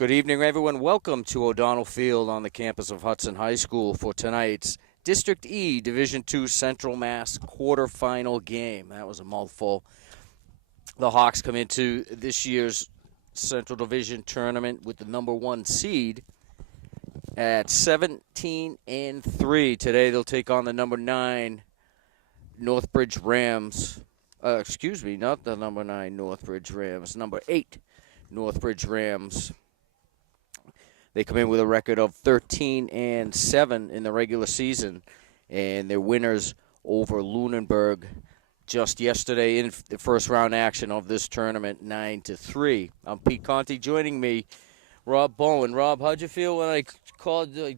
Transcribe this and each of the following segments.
Good evening, everyone. Welcome to O'Donnell Field on the campus of Hudson High School for tonight's District E Division II Central Mass quarterfinal game. That was a mouthful. The Hawks come into this year's Central Division tournament with the number one seed at 17-3. Today they'll take on the number 9 Northbridge Rams. Not the number 9 Northbridge Rams, number 8 Northbridge Rams. They come in with a record of 13-7 in the regular season, and they're winners over Lunenburg just yesterday in the first round action of this tournament, 9-3. I'm Pete Conti. Joining me, Rob Bowen. Rob, how'd you feel when I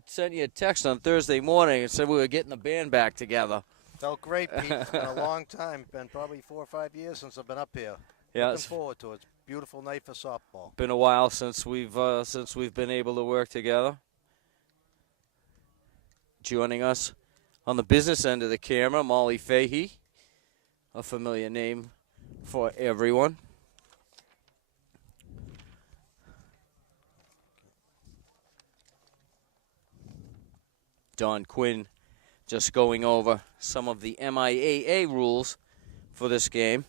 sent you a text on Thursday morning and said we were getting the band back together? Felt great, Pete. It's been a long time. Been probably 4 or 5 years since I've been up here. Yeah, Looking forward to it. It's a beautiful night for softball. Been a while since we've been able to work together. Joining us on the business end of the camera, Molly Fahey, a familiar name for everyone. Don Quinn just going over some of the MIAA rules for this game.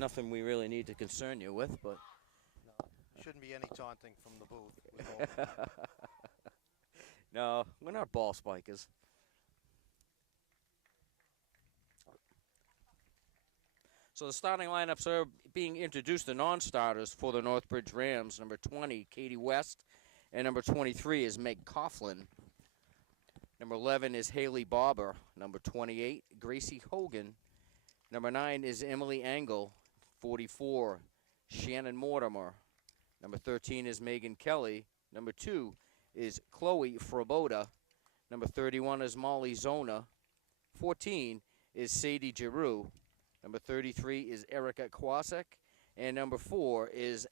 Nothing we really need to concern you with, but Shouldn't be any taunting from the booth. We hope. no, we're not ball spikers. So the starting lineups are being introduced to non-starters for the Northbridge Rams. Number 20, Katie West, and number 23 is Meg Coughlin. Number 11 is Haley Bobber. Number 28, Gracie Hogan. Number 9 is Emily Engel. 44, Shannon Mortimer. Number 13 is Megan Kelly. Number 2 is Chloe Froboda. Number 31 is Molly Zona. 14 is Sadie Giroux. Number 33 is Erica Kwasek. And number 4 is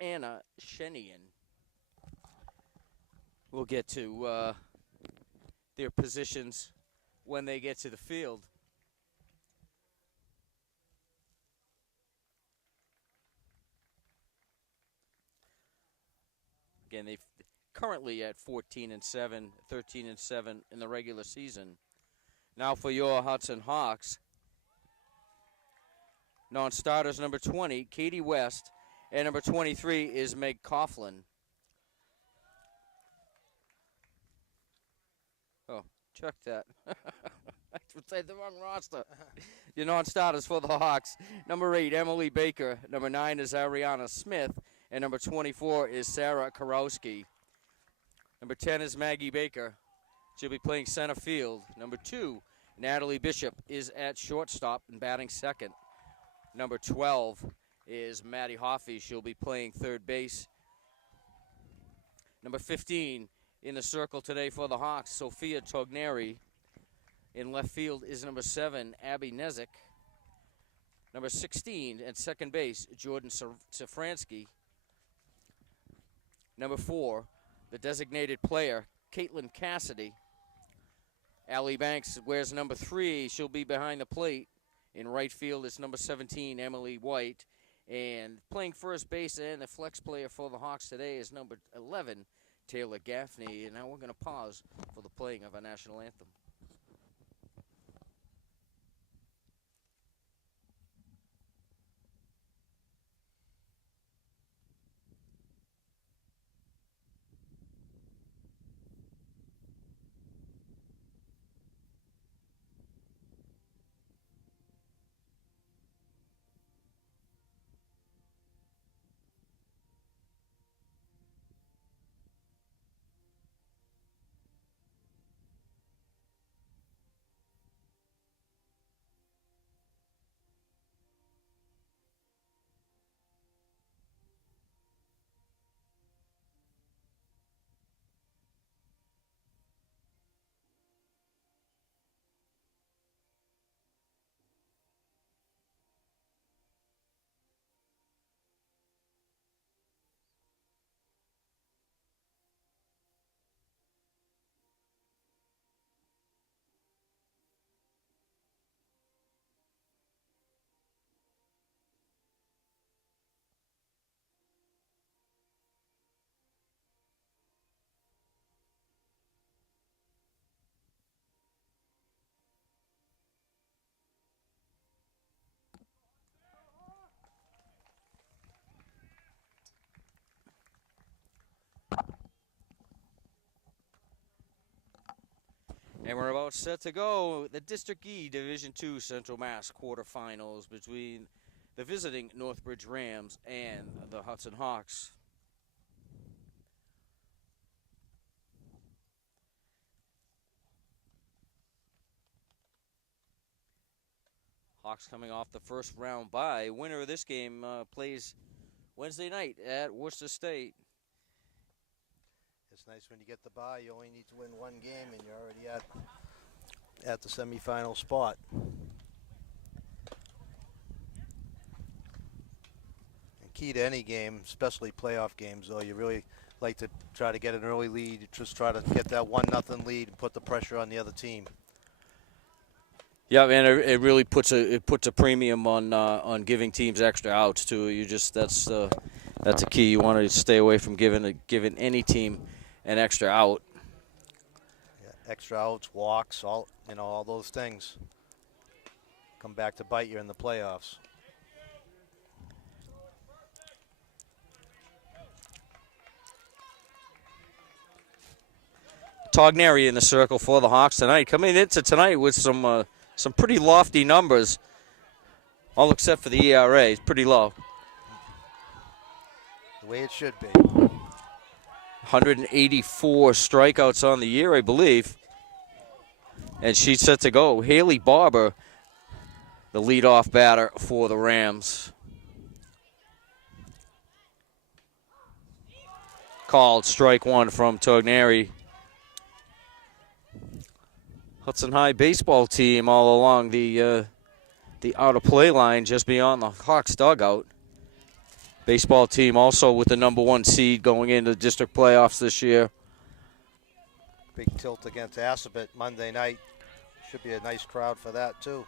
Anna Shenian. We'll get to their positions when they get to the field. Again, they've currently at 14-7, 13-7 in the regular season. Now for your Hudson Hawks. Non-starters, number 20, Katie West, and number 23 is Meg Coughlin. Oh, check that. I would say the wrong roster. Your non-starters for the Hawks. Number 8, Emily Baker. Number 9 is Ariana Smith. And number 24 is Sarah Karowski. Number 10 is Maggie Baker. She'll be playing center field. Number 2, Natalie Bishop is at shortstop and batting second. Number 12 is Maddie Hoffey. She'll be playing third base. Number 15 in the circle today for the Hawks, Sophia Togneri. In left field is number 7, Abby Nezik. Number 16 at second base, Jordan Safransky. Number 4, the designated player, Caitlin Cassidy. Allie Banks wears number 3. She'll be behind the plate. In right field is number 17, Emily White. And playing first base and the flex player for the Hawks today is number 11, Taylor Gaffney. And now we're going to pause for the playing of our national anthem. about set to go. The District E Division II Central Mass quarterfinals between the visiting Northbridge Rams and the Hudson Hawks. Hawks coming off the first round bye. Winner of this game plays Wednesday night at Worcester State. It's nice when you get the bye. You only need to win one game, and you're already at the semifinal spot. And key to any game, especially playoff games, though, you really like to try to get an early lead. You just try to get that 1-0 lead and put the pressure on the other team. Yeah, man, it really puts a premium on giving teams extra outs too. That's a key. You want to stay away from giving any team an extra out. Yeah, extra outs, walks, all those things come back to bite you in the playoffs. Togneri in the circle for the Hawks tonight. Coming into tonight with some pretty lofty numbers, all except for the ERA. It's pretty low. The way it should be. 184 strikeouts on the year, I believe. And she's set to go. Haley Barber, the leadoff batter for the Rams. Called strike one from Togneri. Hudson High baseball team all along the outer play line just beyond the Hawks dugout. Baseball team also with the #1 seed going into the district playoffs this year. Big tilt against Assabet Monday night. Should be a nice crowd for that too.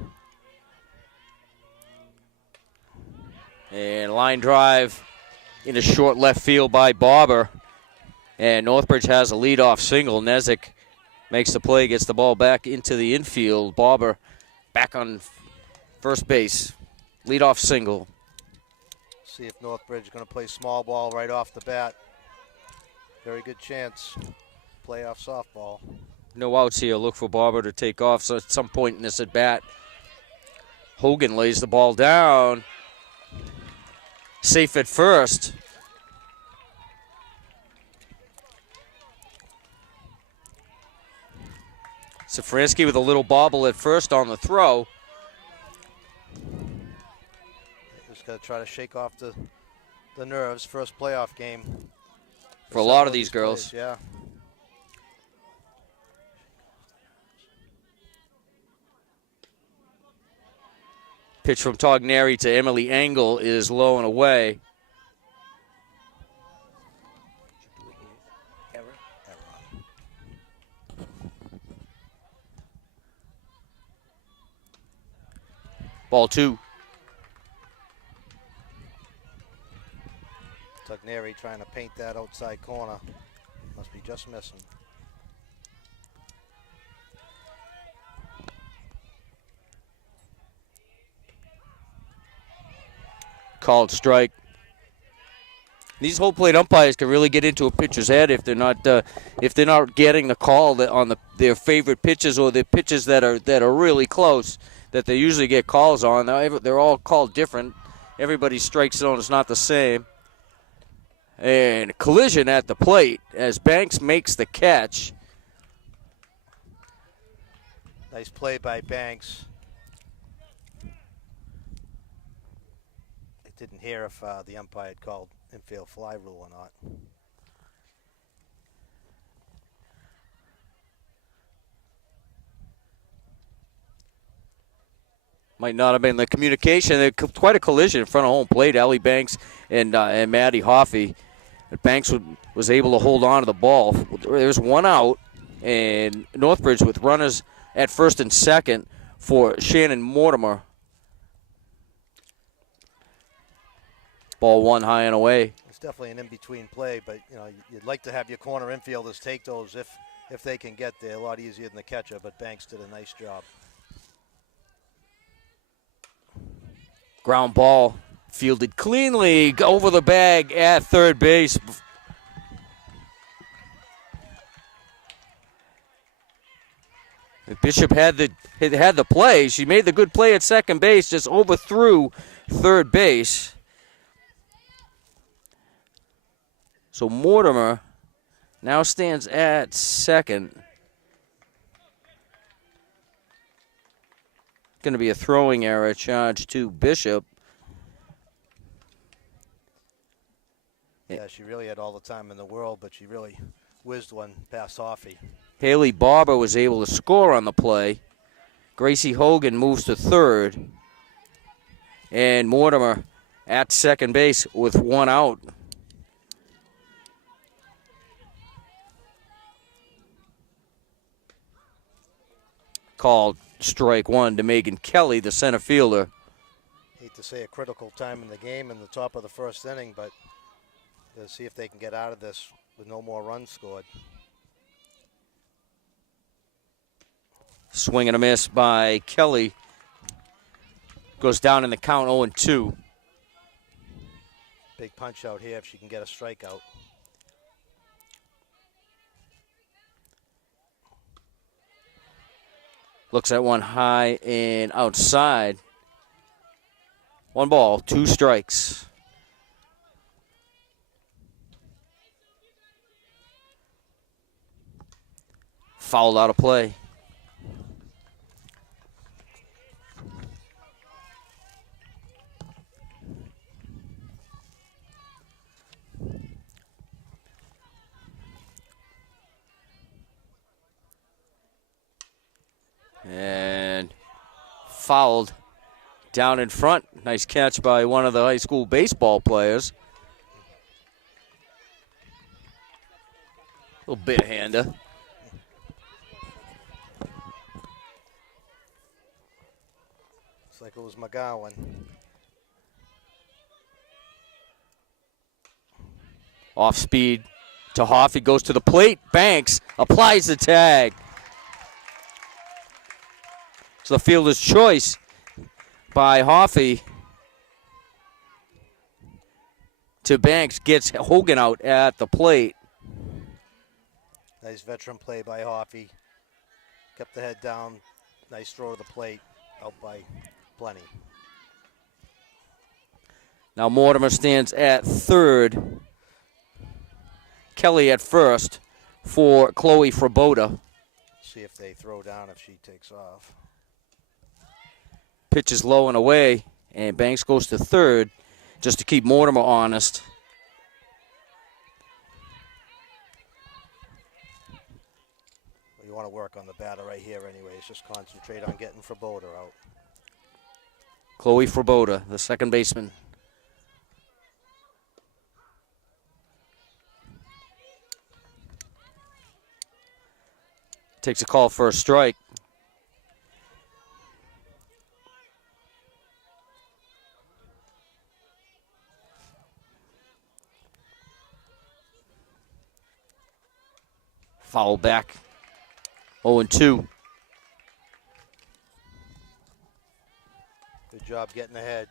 And line drive in a short left field by Barber. And Northbridge has a leadoff single. Nezik makes the play, gets the ball back into the infield. Barber back on first base. Leadoff single. See if Northbridge is going to play small ball right off the bat. Very good chance. Playoff softball. No outs here. Look for Barber to take off. So at some point in this at bat, Hogan lays the ball down. Safe at first. Safransky with a little bobble at first on the throw. Just got to try to shake off the nerves. First playoff game. For a lot of these girls. Plays, yeah. Pitch from Togneri to Emily Engel is low and away. Ball two. Togneri trying to paint that outside corner. Must be just missing. Called strike. These whole plate umpires can really get into a pitcher's head if they're not getting the call on their favorite pitches or the pitches that are really close that they usually get calls on. They're all called different. Everybody's strike zone is not the same. And collision at the plate as Banks makes the catch. Nice play by Banks. I didn't hear if the umpire had called infield fly rule or not. Might not have been the communication. Quite a collision in front of home plate. Ellie Banks and Maddie Hoffey. Banks was able to hold on to the ball. There's one out, and Northbridge with runners at first and second for Shannon Mortimer. Ball one high and away. It's definitely an in-between play, but you'd like to have your corner infielders take those if they can get there. A lot easier than the catcher, but Banks did a nice job. Ground ball fielded cleanly over the bag at third base. Bishop had the play. She made the good play at second base, just overthrew third base. So Mortimer now stands at second. Going to be a throwing error charged to Bishop. Yeah, she really had all the time in the world, but she really whizzed one past Hoffey. Haley Barber was able to score on the play. Gracie Hogan moves to third. And Mortimer at second base with one out. Called strike one to Megan Kelly, the center fielder. Hate to say a critical time in the game in the top of the first inning, but let's see if they can get out of this with no more runs scored. Swing and a miss by Kelly. Goes down in the count 0-2. Big punch out here if she can get a strikeout. Looks at one high and outside. 1 ball, 2 strikes. Fouled out of play. And fouled down in front. Nice catch by one of the high school baseball players. Little bit-hander. Looks like it was McGowan. Off speed to Hoffey, goes to the plate. Banks applies the tag. So the fielder's choice by Hoffey to Banks gets Hogan out at the plate. Nice veteran play by Hoffey. Kept the head down. Nice throw to the plate. Out by plenty. Now Mortimer stands at third. Kelly at first for Chloe Fraboda. See if they throw down if she takes off. Pitch is low and away, and Banks goes to third just to keep Mortimer honest. You want to work on the batter right here anyways. Just concentrate on getting Fraboda out. Chloe Fraboda, the second baseman. Takes a call for a strike. Foul back. 0-2. Good job getting ahead.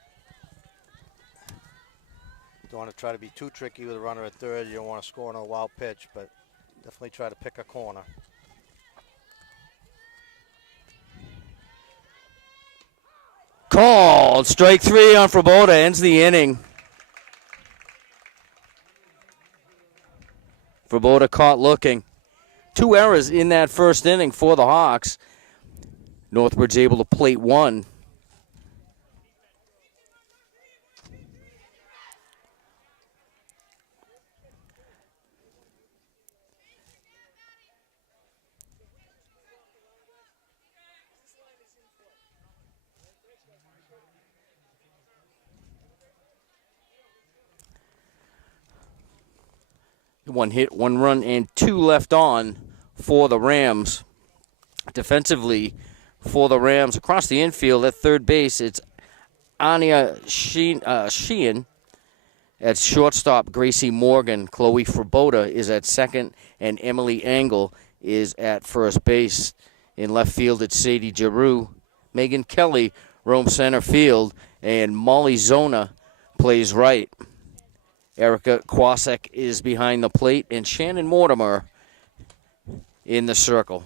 Don't want to try to be too tricky with a runner at third. You don't want to score on a wild pitch, but definitely try to pick a corner. Called. Strike 3 on Fraboda. Ends the inning. Fraboda caught looking. 2 errors in that first inning for the Hawks. Northbridge able to plate 1. One hit, 1 run, and 2 left on for the Rams. Defensively for the Rams, across the infield at third base, it's Anya Sheehan. At shortstop, Gracie Morgan. Chloe Fraboda is at second, and Emily Angle is at first base. In left field, it's Sadie Giroux. Megan Kelly roams center field, and Molly Zona plays right. Erica Kwasek is behind the plate, and Shannon Mortimer in the circle.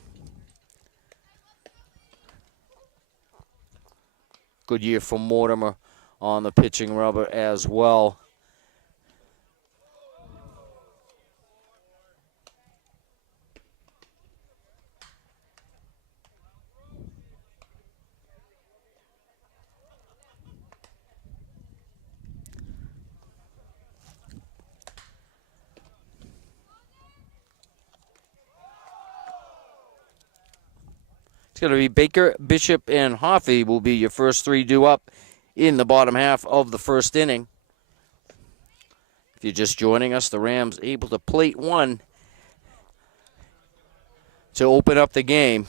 Good year for Mortimer on the pitching rubber as well. It's going to be Baker, Bishop, and Hoffey will be your first three due up in the bottom half of the first inning. If you're just joining us, the Rams able to plate one to open up the game.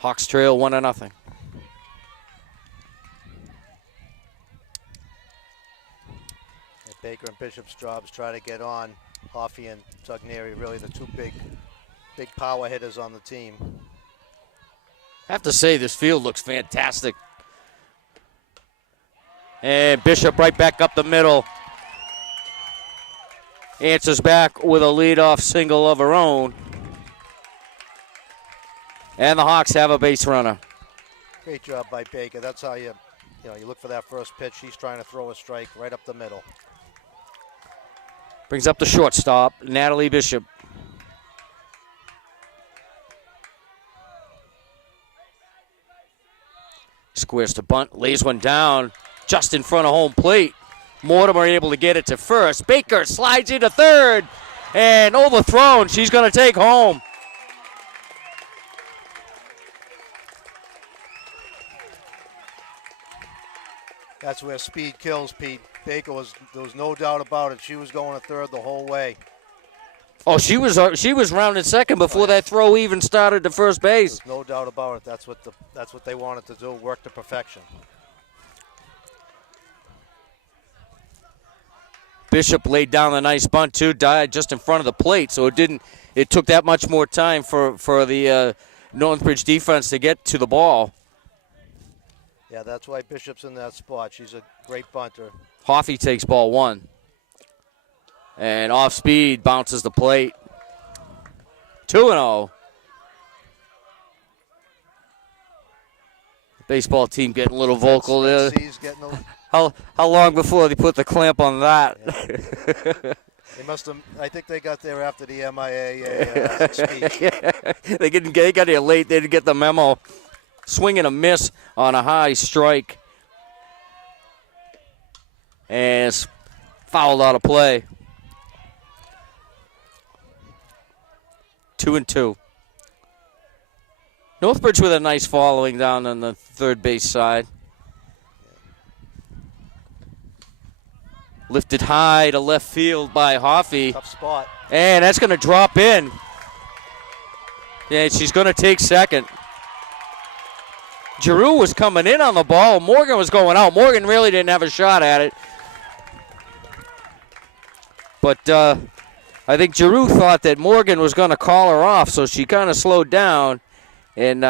Hawks trail 1-0. Baker and Bishop's jobs try to get on. Hoffey and Tugneri, really the two big power hitters on the team. I have to say, this field looks fantastic. And Bishop right back up the middle. Answers back with a leadoff single of her own. And the Hawks have a base runner. Great job by Baker. That's how you look for that first pitch. She's trying to throw a strike right up the middle. Brings up the shortstop, Natalie Bishop. Squares to bunt, lays one down just in front of home plate. Mortimer able to get it to first. Baker slides into third and overthrown. She's going to take home. That's where speed kills, Pete. Baker there was no doubt about it. She was going to third the whole way. Oh, she was rounding second before that throw even started to first base. There's no doubt about it. That's what they wanted to do, work to perfection. Bishop laid down a nice bunt too, died just in front of the plate, so it took that much more time for the Northbridge defense to get to the ball. Yeah, that's why Bishop's in that spot. She's a great bunter. Hoffey takes ball one. And off speed, bounces the plate. 2-0. Baseball team getting a little vocal there. How long before they put the clamp on that? Yeah. They must have. I think they got there after the MIA speech. Yeah. They got here late. They didn't get the memo. Swing and a miss on a high strike. And it's fouled out of play. 2-2. Northbridge with a nice following down on the third base side. Lifted high to left field by Hoffey. Tough spot. And that's going to drop in. Yeah, she's going to take second. Giroux was coming in on the ball. Morgan was going out. Morgan really didn't have a shot at it. But I think Giroux thought that Morgan was going to call her off, so she kind of slowed down. And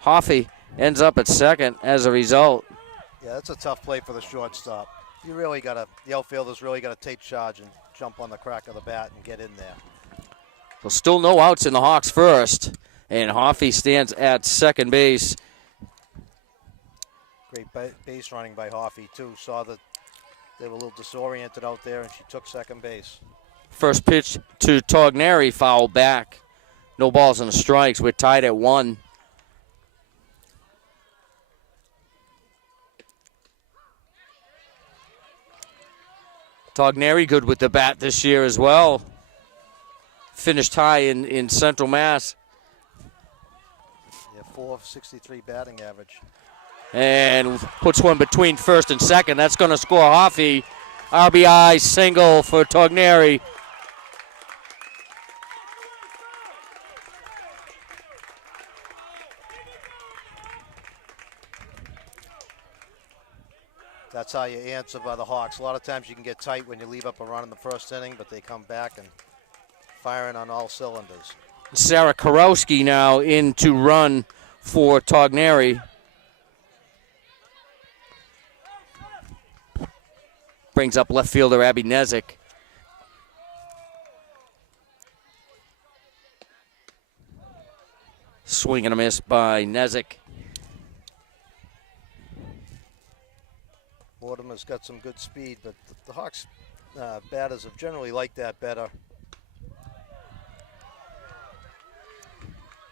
Hoffey ends up at second as a result. Yeah, that's a tough play for the shortstop. The outfielders really got to take charge and jump on the crack of the bat and get in there. Well, still no outs in the Hawks first. And Hoffey stands at second base. Great base running by Hoffey, too. Saw that they were a little disoriented out there, and she took second base. First pitch to Togneri, foul back. No balls and strikes. We're tied at 1. Togneri good with the bat this year as well. Finished high in Central Mass. Yeah, .463 batting average. And puts one between first and second. That's going to score Hoffey. RBI single for Togneri. That's how you answer by the Hawks. A lot of times you can get tight when you leave up a run in the first inning, but they come back and firing on all cylinders. Sarah Karowski now in to run for Togneri. Brings up left fielder Abby Nezik. Swing and a miss by Nezik. Mortimer's got some good speed, but the Hawks batters have generally liked that better.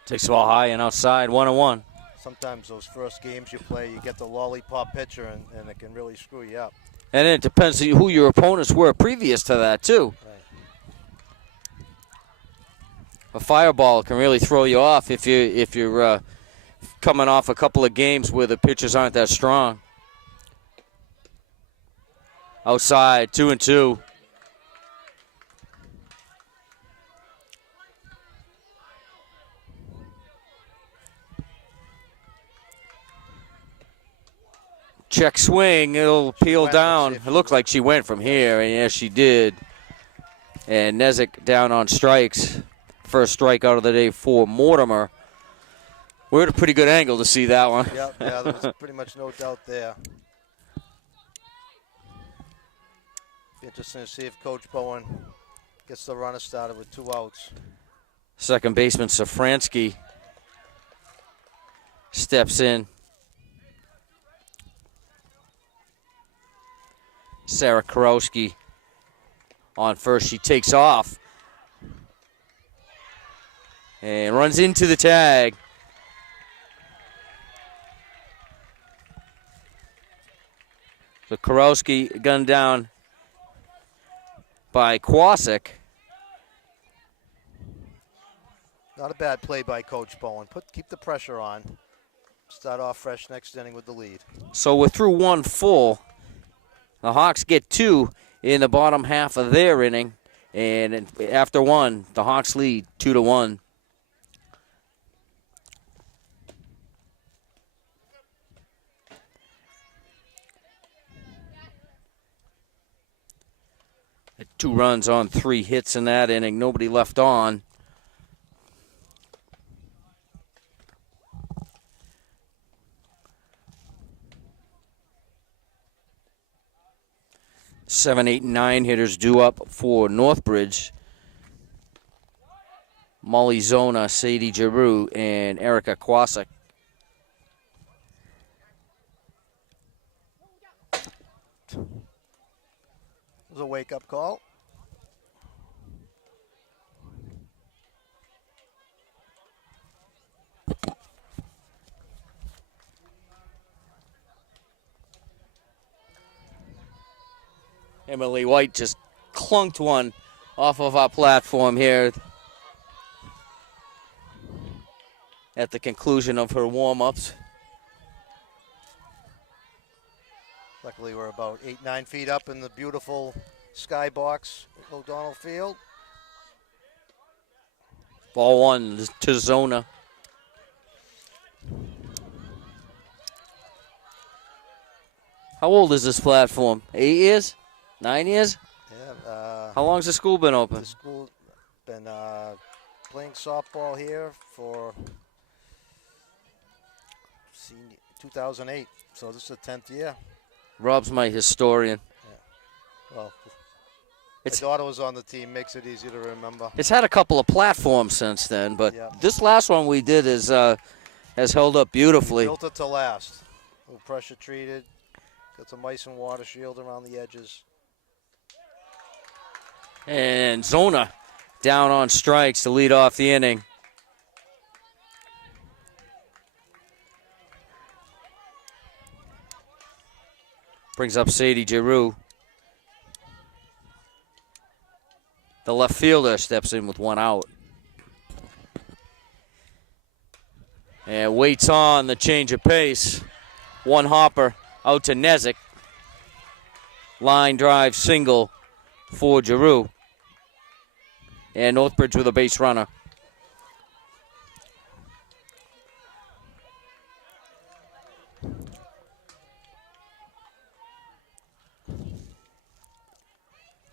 Takes the ball high and outside, 1-1. Sometimes those first games you play, you get the lollipop pitcher, and it can really screw you up. And it depends who your opponents were previous to that, too. Right. A fireball can really throw you off if you're coming off a couple of games where the pitchers aren't that strong. Outside, 2-2. Check swing, it'll peel down. It looked like she went from here, and yes, she did. And Nezik down on strikes. First strikeout of the day for Mortimer. We're at a pretty good angle to see that one. Yeah, there was pretty much no doubt there. Be interesting to see if Coach Bowen gets the runner started with 2 outs. Second baseman Safransky steps in. Sarah Karowski on first. She takes off and runs into the tag. So Karowski gunned down by Kwasik. Not a bad play by Coach Bowen. Keep the pressure on. Start off fresh next inning with the lead. So we're through 1 full. The Hawks get 2 in the bottom half of their inning, and after 1, the Hawks lead 2-1. Two runs on 3 hits in that inning. Nobody left on. Seven, 8, and 9 hitters due up for Northbridge. Molly Zona, Sadie Giroux, and Erica Kwasik. It was a wake-up call. Emily White just clunked one off of our platform here at the conclusion of her warm-ups. Luckily, we're about 8, 9 feet up in the beautiful skybox at O'Donnell Field. Ball 1 to Zona. How old is this platform? 8 years? 9 years? Yeah. How long's the school been open? The school been playing softball here for 2008, so this is the 10th year. Rob's my historian. Yeah. Well, my daughter was on the team, makes it easy to remember. It's had a couple of platforms since then, but this last one we did has held up beautifully. We built it to last. A little pressure treated. Got some ice and water shield around the edges. And Zona down on strikes to lead off the inning. Brings up Sadie Giroux. The left fielder steps in with 1 out. And waits on the change of pace. 1 hopper out to Nezik. Line drive single for Giroux. And Northbridge with a base runner.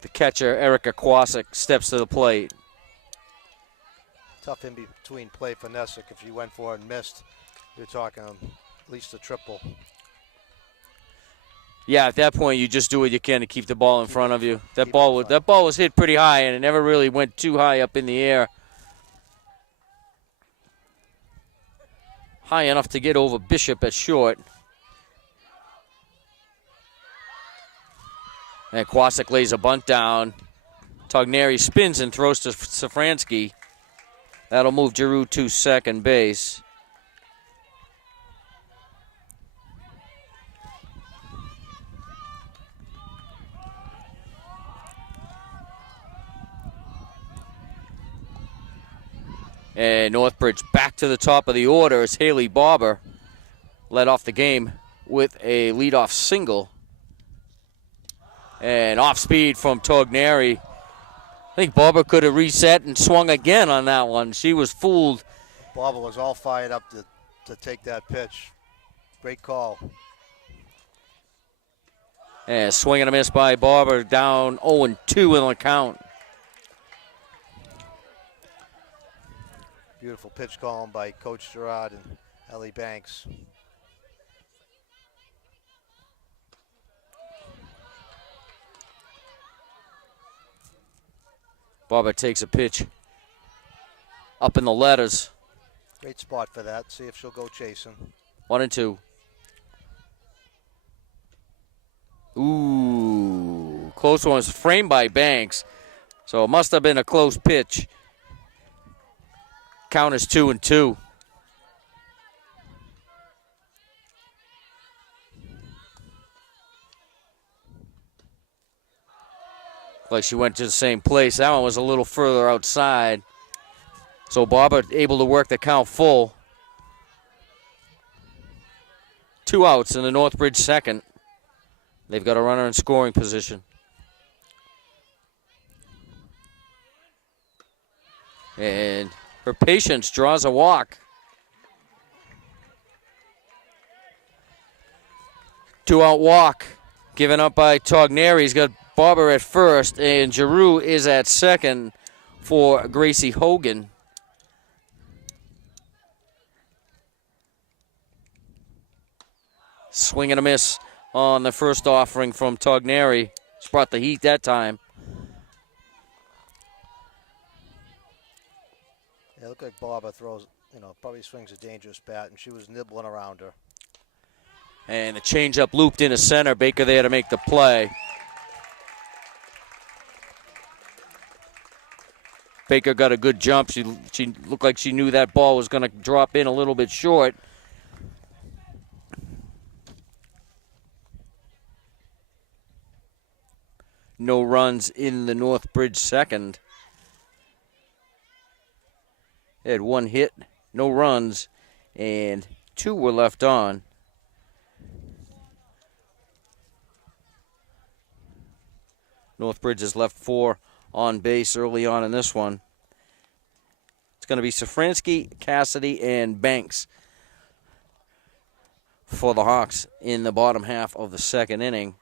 The catcher, Erica Kwasik, steps to the plate. Tough in between play for Nessick. If you went for it and missed, you're talking at least a triple. Yeah, at that point, you just do what you can to keep the ball in front of you. That ball was hit pretty high, and it never really went too high up in the air. High enough to get over Bishop at short. And Kwasik lays a bunt down. Togneri spins and throws to Safransky. That'll move Giroux to second base. And Northbridge back to the top of the order as Haley Barber led off the game with a leadoff single. And off speed from Togneri. I think Barber could have reset and swung again on that one. She was fooled. Barber was all fired up to take that pitch. Great call. And swing and a miss by Barber, down 0-2 in the count. Beautiful pitch calling by Coach Gerard and Ellie Banks. Barber takes a pitch up in the letters. Great spot for that. See if she'll go chasing. 1-2. Ooh, close one was framed by Banks. So it must have been a close pitch. Count is 2-2. Like she went to the same place. That one was a little further outside. So Barber able to work the count full. 2 outs in the Northbridge second. They've got a runner in scoring position. And her patience draws a walk. 2-out walk given up by Togneri. He's got Barber at first, and Giroux is at second for Gracie Hogan. Swing and a miss on the first offering from Togneri. It's brought the heat that time. Yeah, look like Barber throws, probably swings a dangerous bat, and she was nibbling around her. And the changeup looped into center. Baker there to make the play. Baker got a good jump. She looked like she knew that ball was going to drop in a little bit short. No runs in the Northbridge second. They had 1 hit, no runs, and 2 were left on. Northbridge has left 4 on base early on in this one. It's going to be Safransky, Cassidy, and Banks for the Hawks in the bottom half of the second inning.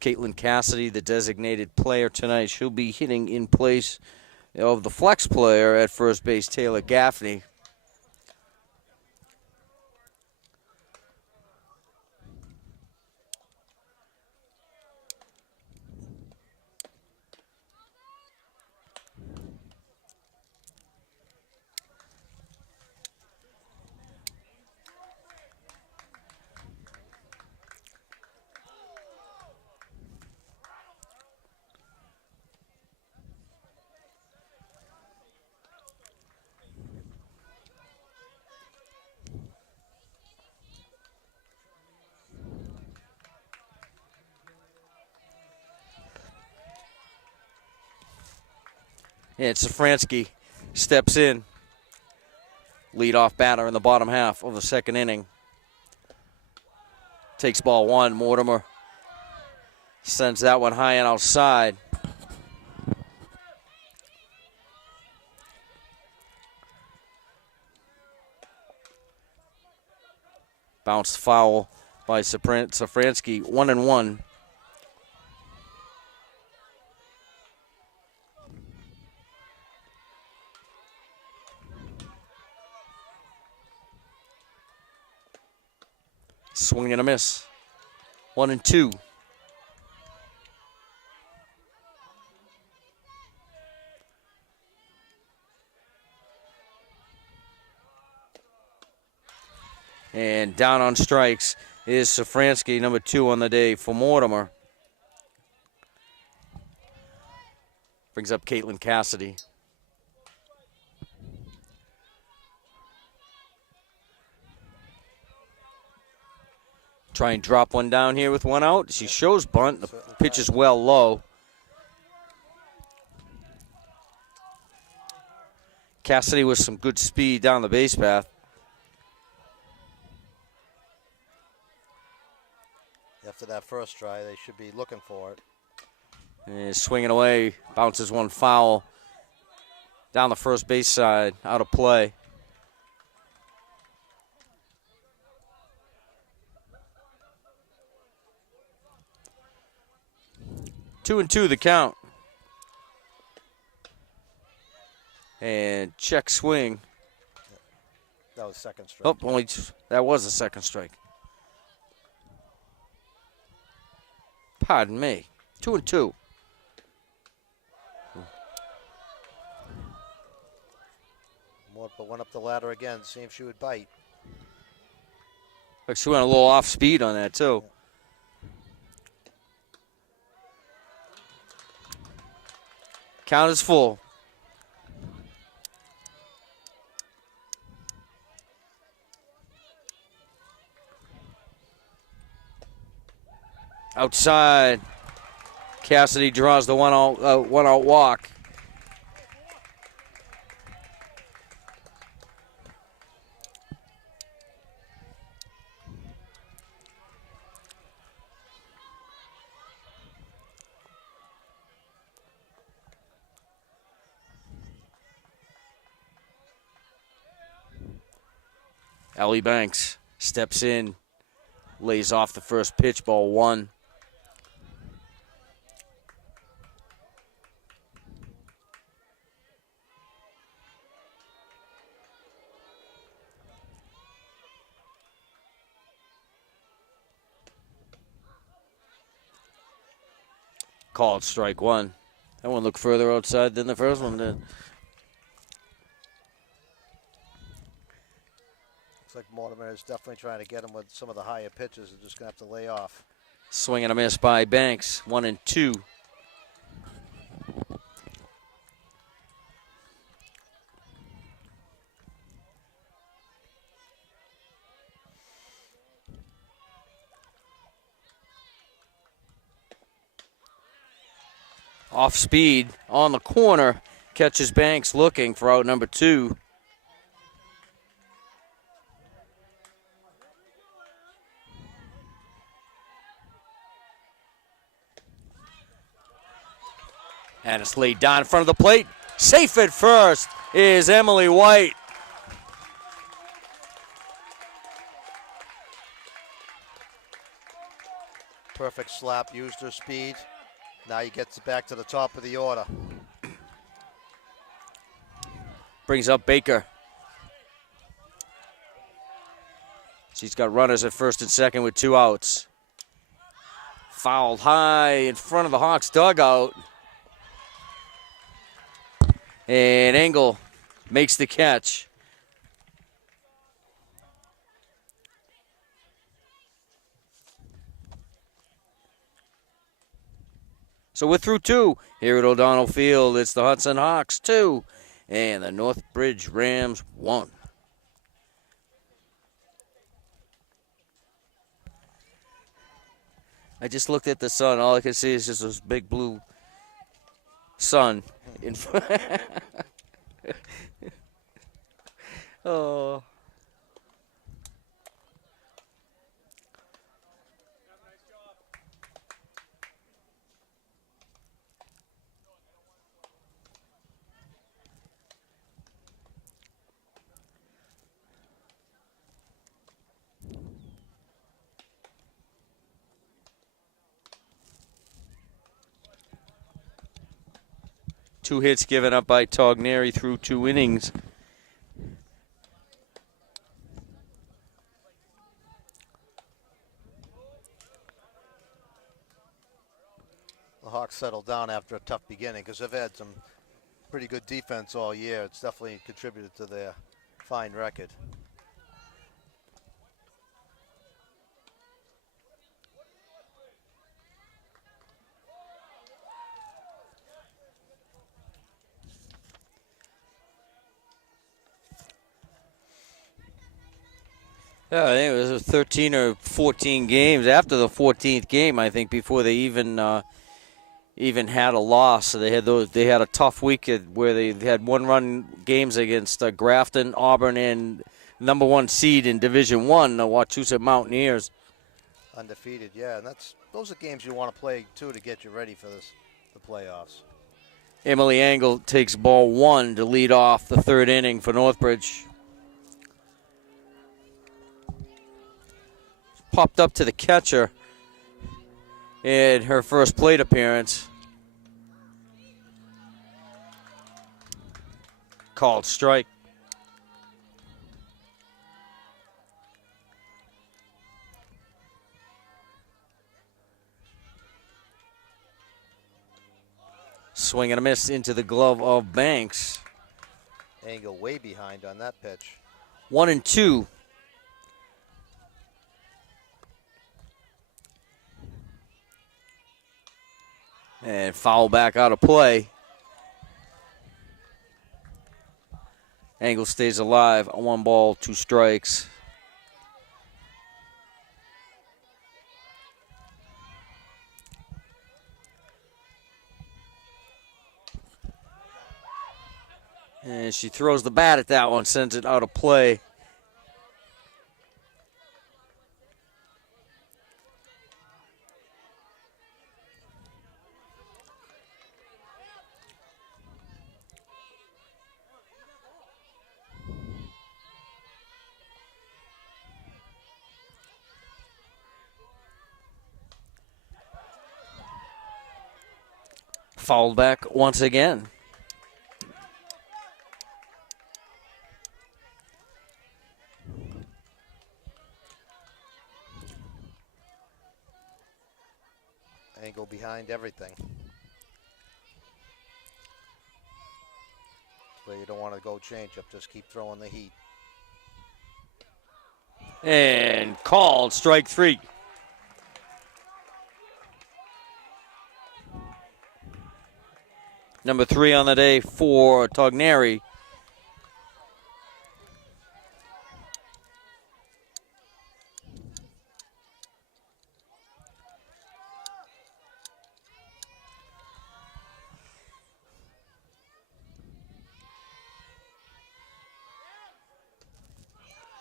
Caitlin Cassidy, the designated player tonight. She'll be hitting in place of the flex player at first base, Taylor Gaffney. And Safransky steps in. Leadoff batter in the bottom half of the second inning. Takes ball 1. Mortimer sends that one high and outside. Bounced foul by Safransky. 1-1. Swing and a miss. 1-2. And down on strikes is Safransky, number 2 on the day for Mortimer. Brings up Caitlin Cassidy. Try and drop one down here with 1 out. She shows bunt. The pitch is well low. Cassidy with some good speed down the base path. After that first try, they should be looking for it. And swinging away, bounces one foul down the first base side, out of play. Two and two the count. And check swing. That was second strike. Oh, that was a second strike. Pardon me. 2 and 2. But went up the ladder again. See if she would bite. Like she went a little off speed on that too. Count is full. Outside. Cassidy draws the one out walk. Ellie Banks steps in, lays off the first pitch, ball 1. Called strike 1. That one looked further outside than the first one did. Looks like Mortimer is definitely trying to get him with some of the higher pitches. They're just going to have to lay off. Swing and a miss by Banks. 1 and 2. Off speed on the corner. Catches Banks looking for out number 2. And it's laid down in front of the plate. Safe at first is Emily White. Perfect slap, used her speed. Now he gets it back to the top of the order. Brings up Baker. She's got runners at first and second with 2 outs. Fouled high in front of the Hawks dugout. And Engel makes the catch. So we're through 2 here at O'Donnell Field. It's the Hudson Hawks 2 and the Northbridge Rams 1. I just looked at the sun. All I can see is just this big blue sun in front. Oh. Two hits given up by Togneri through 2 innings. The Hawks settled down after a tough beginning because they've had some pretty good defense all year. It's definitely contributed to their fine record. Yeah, I think it was 13 or 14 games after the 14th game. I think before they even had a loss. So they had a tough week where they had one-run games against Grafton, Auburn, and number one seed in Division One, the Wachusett Mountaineers. Undefeated, yeah, and those are games you want to play too to get you ready for the playoffs. Emily Angle takes ball one to lead off the third inning for Northbridge. Popped up to the catcher in her first plate appearance. Called strike. Swing and a miss into the glove of Banks. Angle way behind on that pitch. 1-2. And foul back out of play. Angle stays alive. 1 ball, 2 strikes. And she throws the bat at that one, sends it out of play. Fouled back once again. Angle behind everything. So you don't want to go change up, just keep throwing the heat. And called strike 3. Number 3 on the day for Togneri.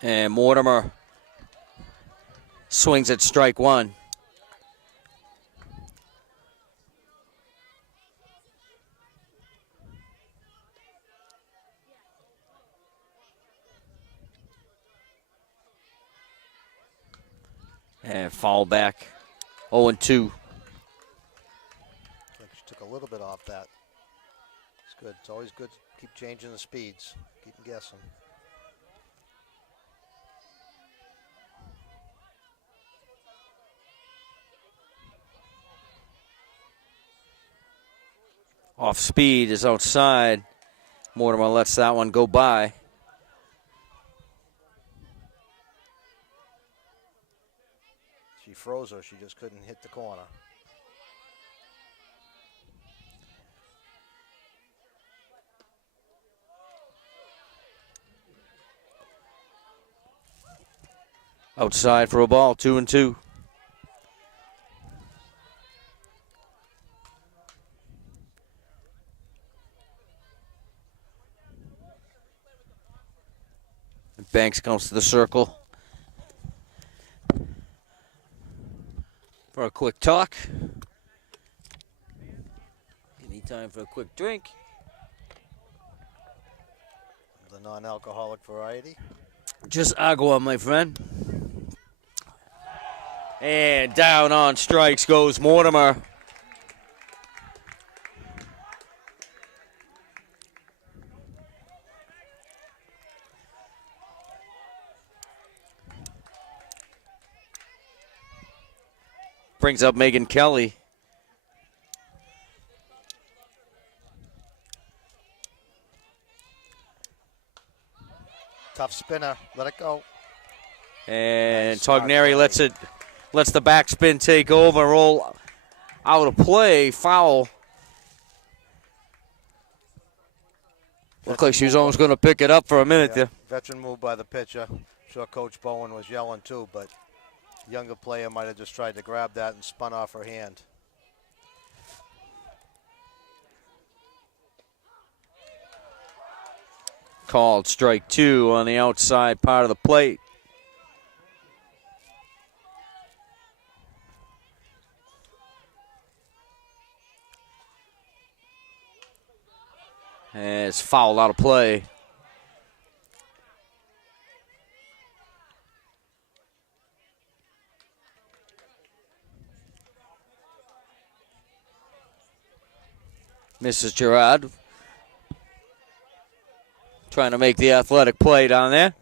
And Mortimer swings at strike 1. And foul back. 0-2. She took a little bit off that. It's good. It's always good to keep changing the speeds. Keep them guessing. Off speed is outside. Mortimer lets that one go by. She froze her. She just couldn't hit the corner. Outside for a ball, 2-2. Banks comes to the circle for a quick talk. Any time for a quick drink. The non-alcoholic variety. Just agua, my friend. And down on strikes goes Mortimer. Brings up Megan Kelly. Tough spinner. Let it go. And Nice, smart Togneri play. lets the backspin take over, roll out of play, foul. Looked like she was almost going to pick it up for a minute Yeah. there. Veteran move by the pitcher. Sure, Coach Bowen was yelling too, but the younger player might have just tried to grab that and spun off her hand. Called strike 2 on the outside part of the plate. And it's fouled out of play. Mrs. Gerard trying to make the athletic play down there.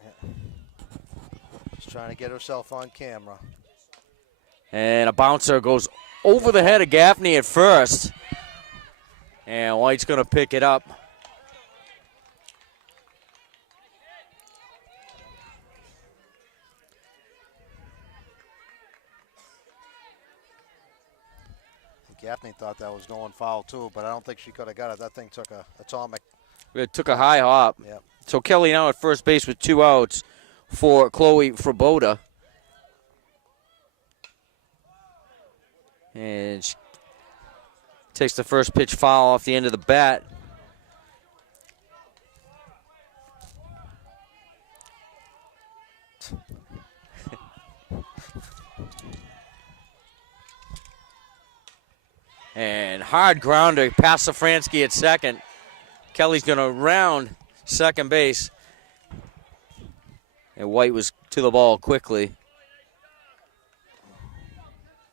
Just trying to get herself on camera. And a bouncer goes over the head of Gaffney at first. And White's going to pick it up. Gaffney thought that was going foul too, but I don't think she could have got it. That thing took a atomic. It took a high hop. Yep. So Kelly now at first base with 2 outs for Chloe Froboda. And she takes the first pitch foul off the end of the bat. And hard grounder past Safransky at second. Kelly's going to round second base. And White was to the ball quickly.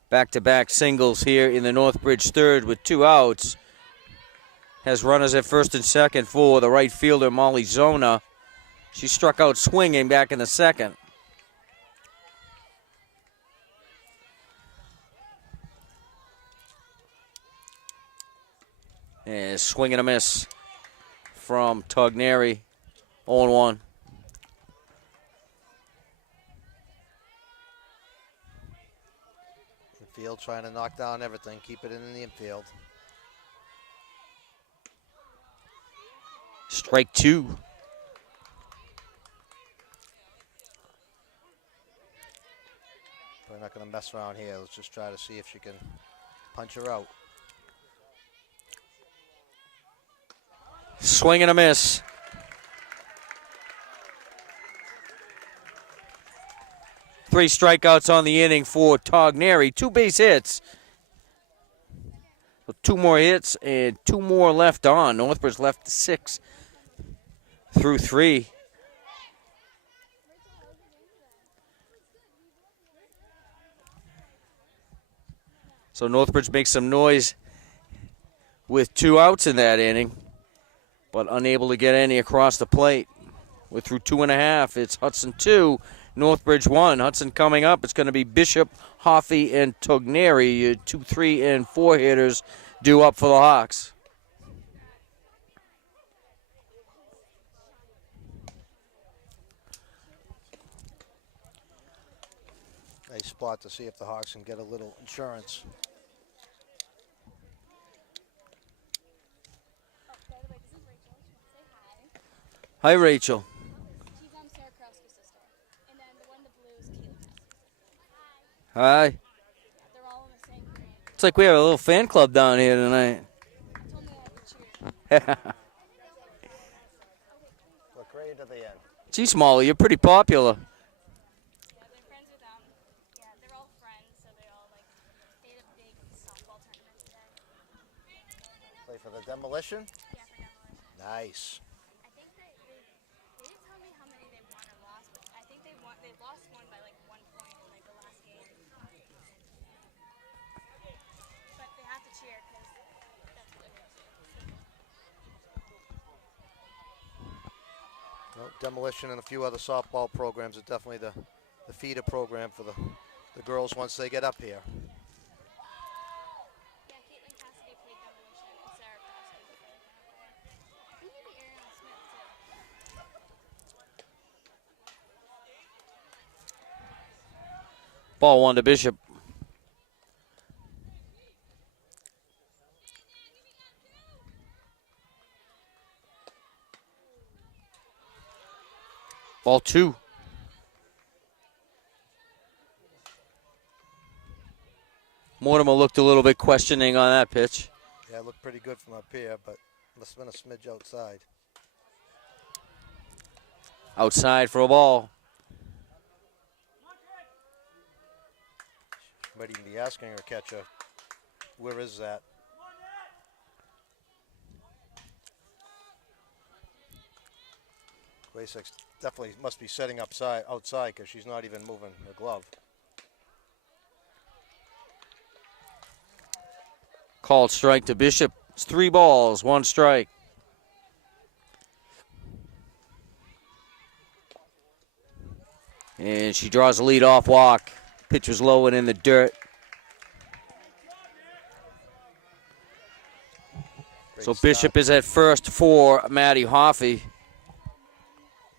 Back-to-back singles here in the Northbridge third with 2 outs. Has runners at first and second for the right fielder, Molly Zona. She struck out swinging back in the second. And swing and a miss from Togneri, 0-1. Infield trying to knock down everything, keep it in the infield. Strike 2. We're not going to mess around here. Let's just try to see if she can punch her out. Swing and a miss. Three strikeouts on the inning for Togneri. 2 base hits. So 2 more hits and 2 more left on. Northbridge left 6 through 3. So Northbridge makes some noise with 2 outs in that inning, but unable to get any across the plate. We're through 2.5. It's Hudson 2, Northbridge 1. Hudson coming up. It's going to be Bishop, Hoffey, and Togneri. Your 2, 3, and 4 hitters due up for the Hawks. Nice spot to see if the Hawks can get a little insurance. Hi, Rachel. She's Sarah Krause's sister. And then the one in the blue is Keely. Hi. Yeah, they're all in the same grade. It's like we have a little fan club down here tonight. She told me I could cheer. What grade are they in? Gee, Smalley, you're pretty popular. Yeah, they're friends with yeah, they're all friends, so they all they had a big softball tournament today. Play for the Demolition? Yeah, for demolition. Nice. I think they didn't tell me how many they won or lost, but I think they lost one by 1 point in the last game. But they have to cheer because that's what they're going to do. Well, Demolition and a few other softball programs are definitely the feeder program for the girls once they get up here. Yeah, Caitlin Cassidy played demolition and Sarah Krause played I think maybe Ariana Smith too. Ball 1 to Bishop. Ball 2. Mortimer looked a little bit questioning on that pitch. Yeah, it looked pretty good from up here, but must have been a smidge outside. Outside for a ball. Might even be asking her catcher, where is that? Grace definitely must be setting outside because she's not even moving her glove. Called strike to Bishop. It's 3 balls, 1 strike. And she draws a lead-off walk. Pitch was low and in the dirt. Great So stop. Bishop is at first for Maddie Hoffey.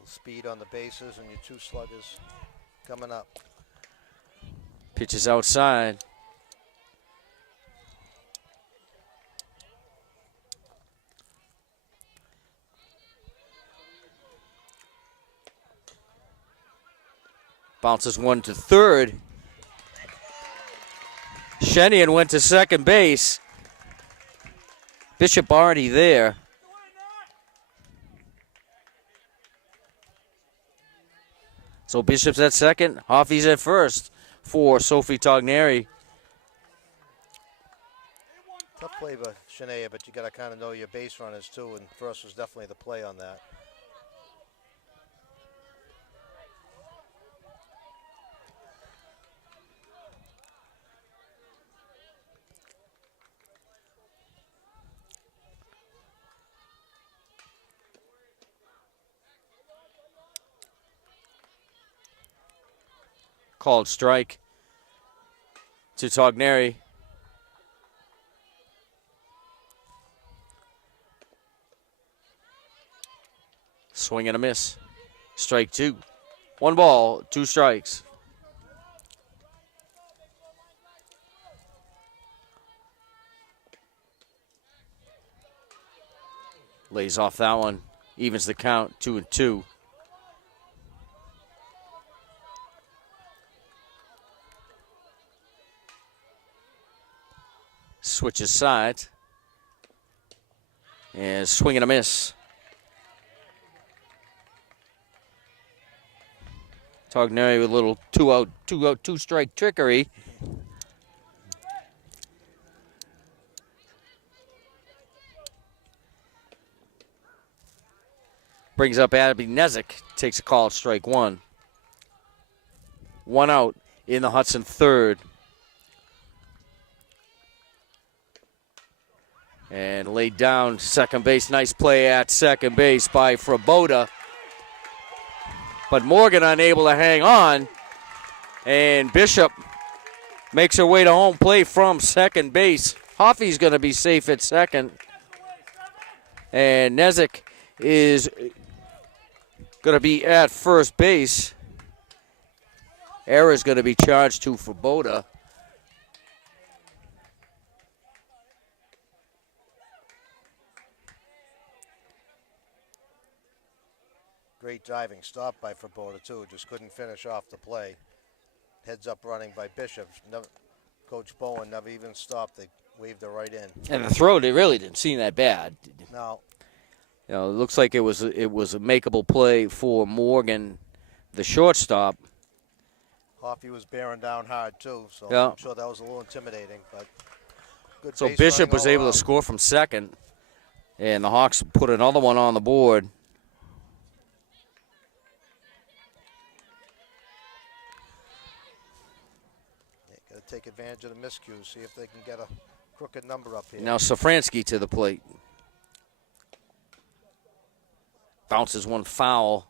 Speed on the bases and your 2 sluggers coming up. Pitch is outside. Bounces 1 to third. Shenian went to second base. Bishop already there. So Bishop's at second, Hoffey's at first for Sophie Togneri. Tough play by Shania, but you got to kind of know your base runners too, and first was definitely the play on that. Called strike to Togneri. Swing and a miss. Strike 2. 1 ball, 2 strikes. Lays off that one. Evens the count, 2-2. Switches sides. And swing and a miss. Togneri with a little two strike trickery. Brings up Abby Nezik, takes a call at strike 1. 1 out in the Hudson third. And laid down second base. Nice play at second base by Fraboda. But Morgan unable to hang on. And Bishop makes her way to home plate from second base. Hoffey's going to be safe at second. And Nezik is going to be at first base. Error is going to be charged to Fraboda. Great diving stop by Fraboda too. Just couldn't finish off the play. Heads up running by Bishop. Coach Bowen never even stopped. They waved her right in. And the throw, it really didn't seem that bad. No. You know, it looks like it was a makeable play for Morgan, the shortstop. Hoffey was bearing down hard too, so Yeah. I'm sure that was a little intimidating. But good So base Bishop running was all able around. to score from second, and the Hawks put another one on the board. Got to take advantage of the miscues, see if they can get a crooked number up here. Now Safransky to the plate. Bounces one foul.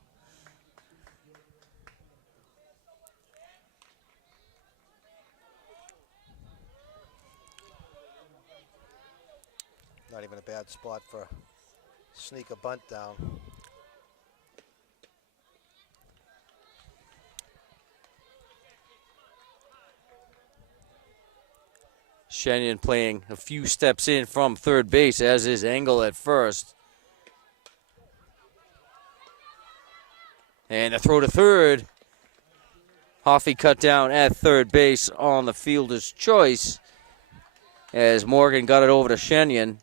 Not even a bad spot for sneak a bunt down. Shenian playing a few steps in from third base, as is Engel at first. And a throw to third. Hoffey cut down at third base on the fielder's choice. as Morgan got it over to Shenyan.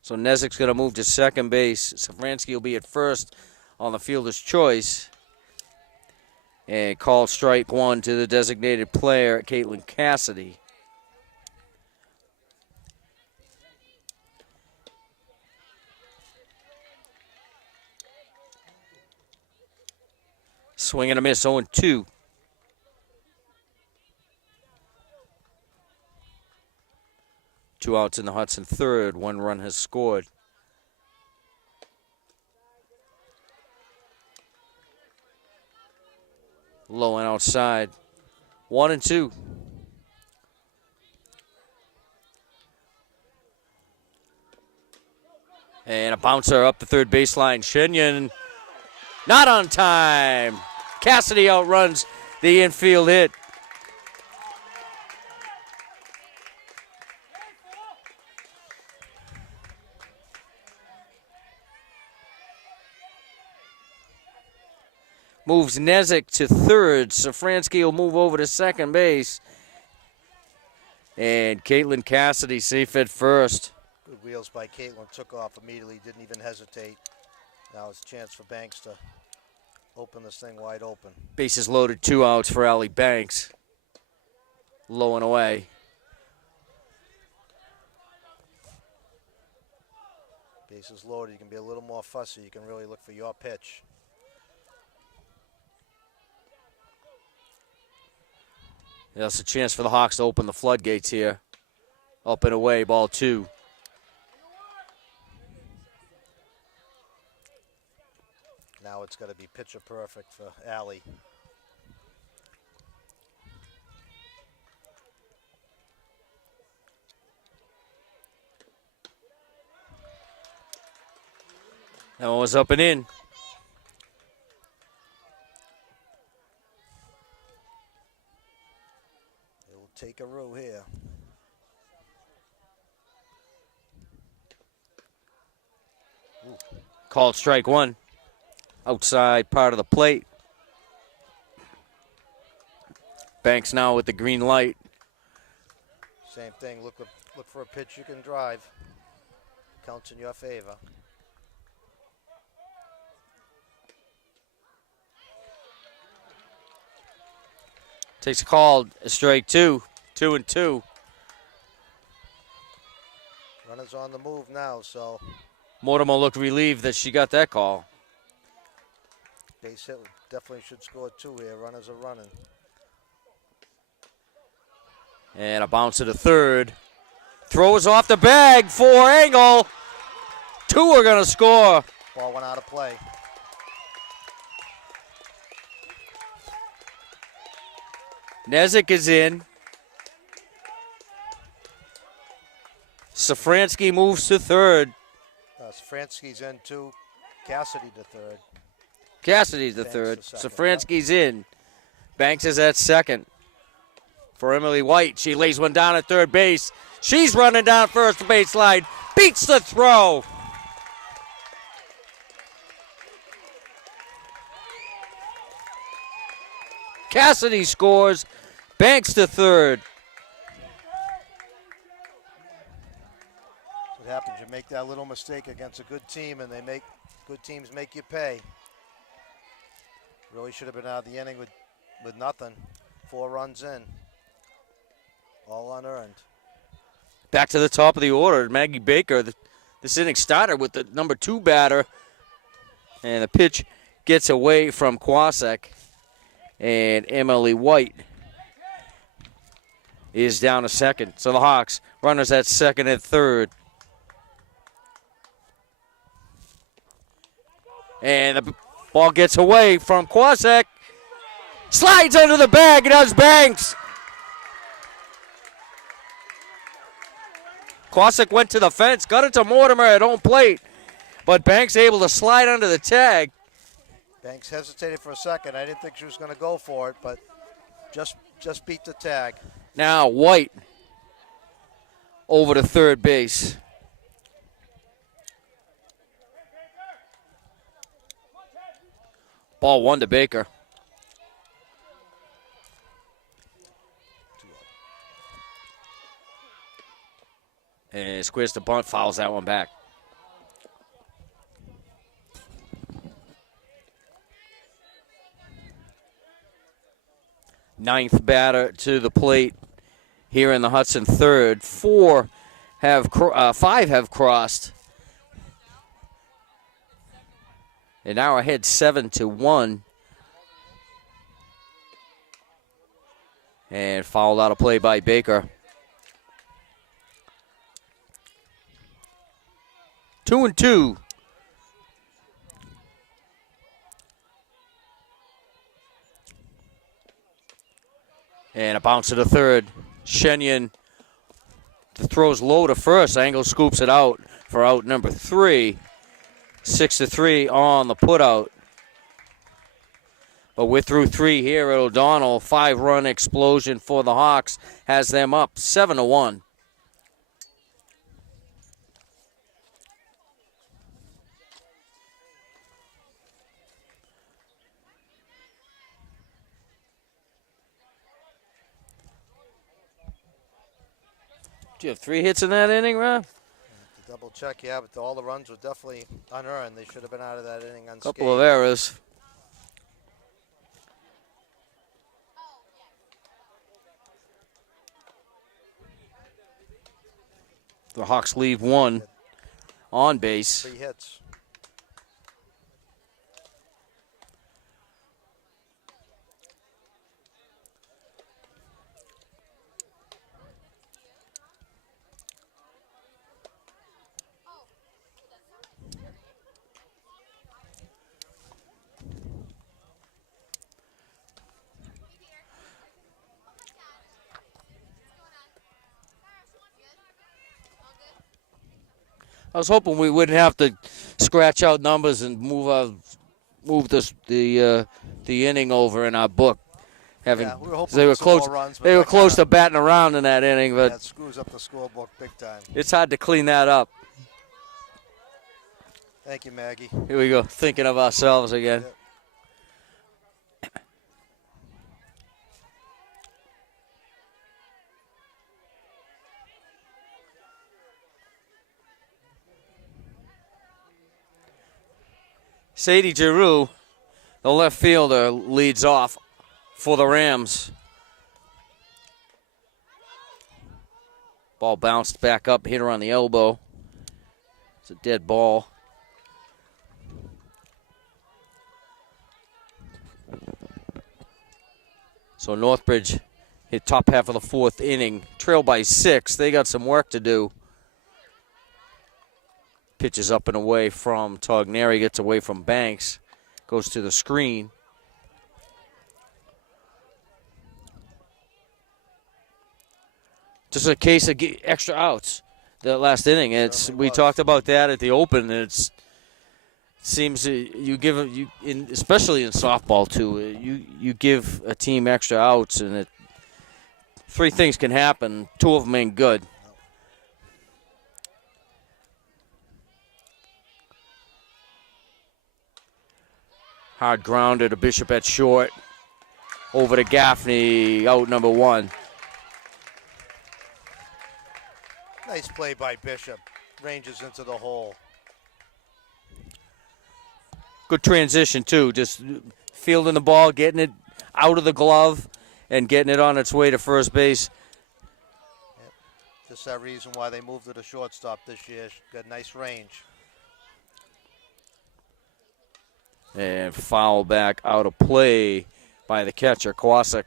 So Nezik's going to move to second base. Safransky will be at first on the fielder's choice. And call strike one to the designated player, Caitlin Cassidy. Swing and a miss, 0-2. Two outs in the Hudson third. One run has scored. Low and outside. 1-2. And a bouncer up the third baseline. Shenyan not on time. Cassidy outruns the infield hit. Moves Nezik to third. Safransky will move over to second base. And Caitlin Cassidy safe at first. Good wheels by Caitlin. Took off immediately. Didn't even hesitate. Now it's a chance for Banks to open this thing wide open. Bases loaded, 2 outs for Allie Banks. Low and away. Bases loaded. You can be a little more fussy. You can really look for your pitch. That's a chance for the Hawks to open the floodgates here. Up and away, ball 2. Now it's got to be pitcher perfect for Allie. That one was up and in. It'll take a row here. Called strike one. Outside part of the plate. Banks now with the green light. Same thing. Look for a pitch you can drive. Counts in your favor. Takes a call, a strike 2. 2-2. Runners on the move now, so Mortimer looked relieved that she got that call. base hit definitely should score 2 here. Runners are running. And a bounce to the third. Throws off the bag for Engel. 2 are going to score. Ball went out of play. Nezik is in. Safransky moves to third. Safransky's in 2. Cassidy to third. Cassidy's the Banks third. to second. Safransky's in. Banks is at second. For Emily White, she lays one down at third base. She's running down first baseline. Beats the throw. Cassidy scores. Banks to third. What happens? You make that little mistake against a good team, and good teams make you pay. Really should have been out of the inning with nothing. 4 runs in. All unearned. Back to the top of the order. Maggie Baker, this inning started with the number 2 batter. And the pitch gets away from Kwasek. And Emily White is down to second. So the Hawks, runners at second and third. And the ball gets away from Kwasek. Slides under the bag. It does Banks. Kwasek went to the fence, got it to Mortimer at home plate. But Banks able to slide under the tag. Banks hesitated for a second. I didn't think she was going to go for it, but just beat the tag. Now White over to third base. Ball 1 to Baker. And squares the bunt, fouls that one back. Ninth batter to the plate here in the Hudson third. 5 have crossed. And now ahead 7-1. And fouled out of play by Baker. 2-2. And a bounce to the third. Shenyan throws low to first. Angle scoops it out for out number 3. 6-3 on the putout. But we're through 3 here at O'Donnell. 5-run explosion for the Hawks has them up 7-1. Do you have 3 hits in that inning, Rob? To double check, yeah, but all the runs were definitely unearned. They should have been out of that inning unscathed. Couple of errors. The Hawks leave 1 on base. 3 hits. I was hoping we wouldn't have to scratch out numbers and move the inning over in our book. Yeah, we were hoping they were for some close. more runs, but They were that close kinda- to batting around in that inning, but that screws up the scorebook big time. it's hard to clean that up. Thank you, Maggie. Here we go, thinking of ourselves again. Yep. Sadie Giroux, the left fielder, leads off for the Rams. Ball bounced back up, hit her on the elbow. It's a dead ball. So Northbridge hit top half of the 4th inning, trail by 6. They got some work to do. Pitches up and away from Togneri, gets away from Banks, goes to the screen. Just a case of extra outs. The last inning, we talked about that at the open. It seems you give especially in softball too. You give a team extra outs, and 3 things can happen. 2 of them ain't good. Hard grounder to Bishop at short. Over to Gaffney, out number 1. Nice play by Bishop. Ranges into the hole. Good transition, too. Just fielding the ball, getting it out of the glove, and getting it on its way to first base. Yep. Just that reason why they moved to the shortstop this year. Got nice range. And foul back out of play by the catcher, Kwasik.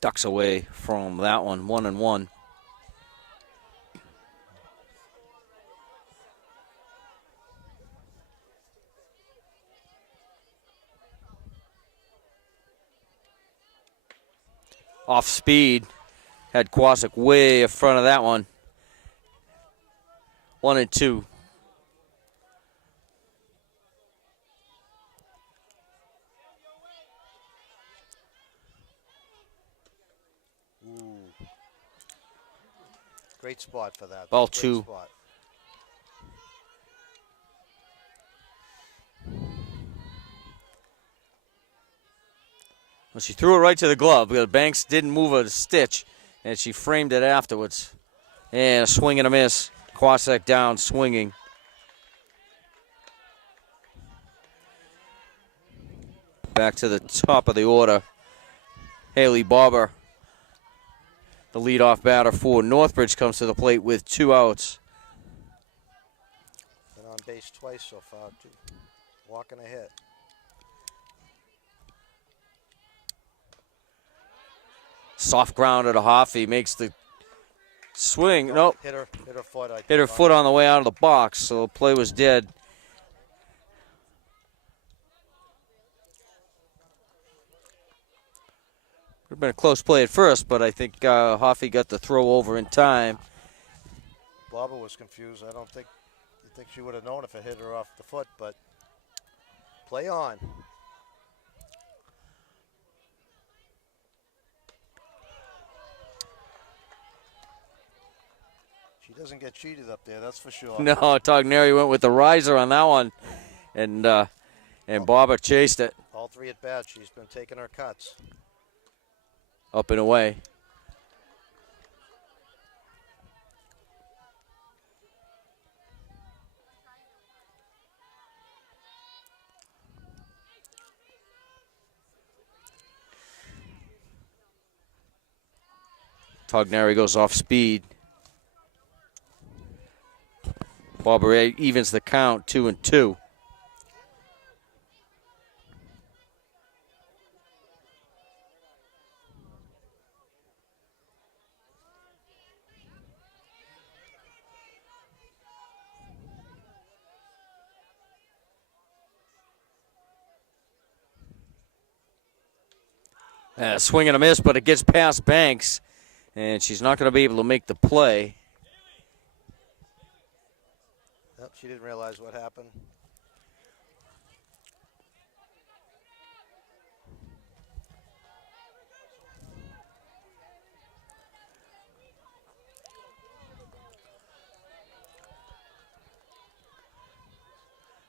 Ducks away from that one, 1-1. Off speed, had Kwasik way in front of that one. 1-2. Great spot for that. Ball Great 2. Spot. Well, she threw it right to the glove because Banks didn't move a stitch, and she framed it afterwards. And a swing and a miss. Kwasek down, swinging. Back to the top of the order. Haley Barber, the leadoff batter for Northbridge, comes to the plate with 2 outs. Been on base twice so far, too. Walking a hit. Soft grounder to Hoffey, makes the swing. Nope. Hit her foot. Hit her foot on the way out of the box, so the play was dead. Would have been a close play at first, but I think Hoffey got the throw over in time. Barbara was confused. I don't think she would have known if it hit her off the foot, but play on. She doesn't get cheated up there, that's for sure. No, Togneri went with the riser on that one, and Barber chased it All 3 at bats, she's been taking her cuts. up and away. Togneri goes off speed. Barber evens the count, 2-2. Swing and a miss, but it gets past Banks, and she's not going to be able to make the play. Yep, she didn't realize what happened.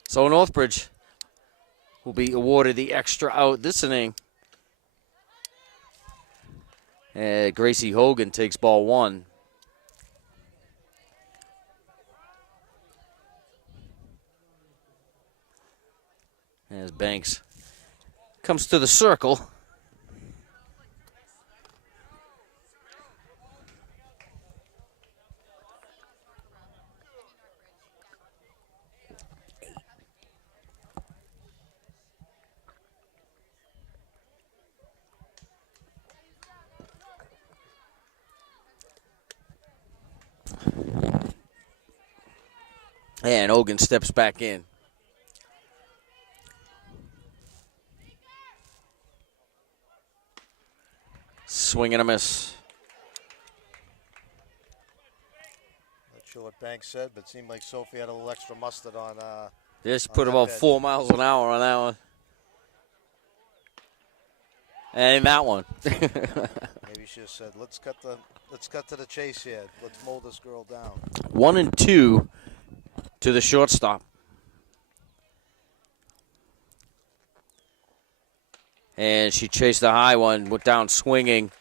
So Northbridge will be awarded the extra out this inning. Gracie Hogan takes ball 1. As Banks comes to the circle. And Hogan steps back in. Swing and a miss. Not sure what Banks said, but it seemed like Sophie had a little extra mustard on. Just on put that about pitch. 4 miles an hour on that one. And that one. Maybe she just said, let's cut to the chase here. Let's mow this girl down. 1-2 to the shortstop. And she chased the high one, went down swinging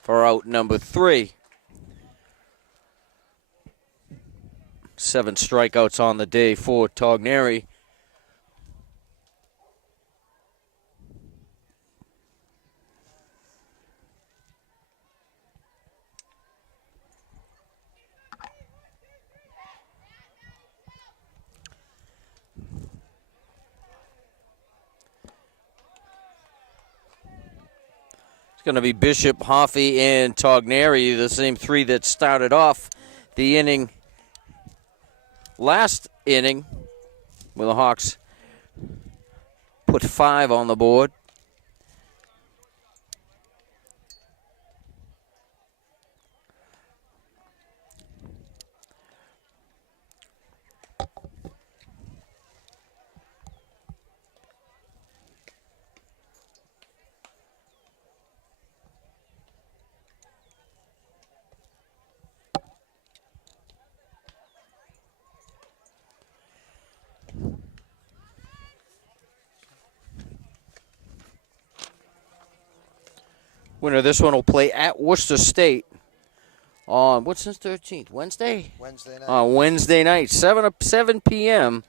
for out number 3. 7 strikeouts on the day for Togneri. It's going to be Bishop, Hoffey, and Togneri, the same 3 that started off the inning. Last inning, where the Hawks put 5 on the board. Winner of this one will play at Worcester State on, what's this, 13th? Wednesday? Wednesday night. On Wednesday night, 7 p.m.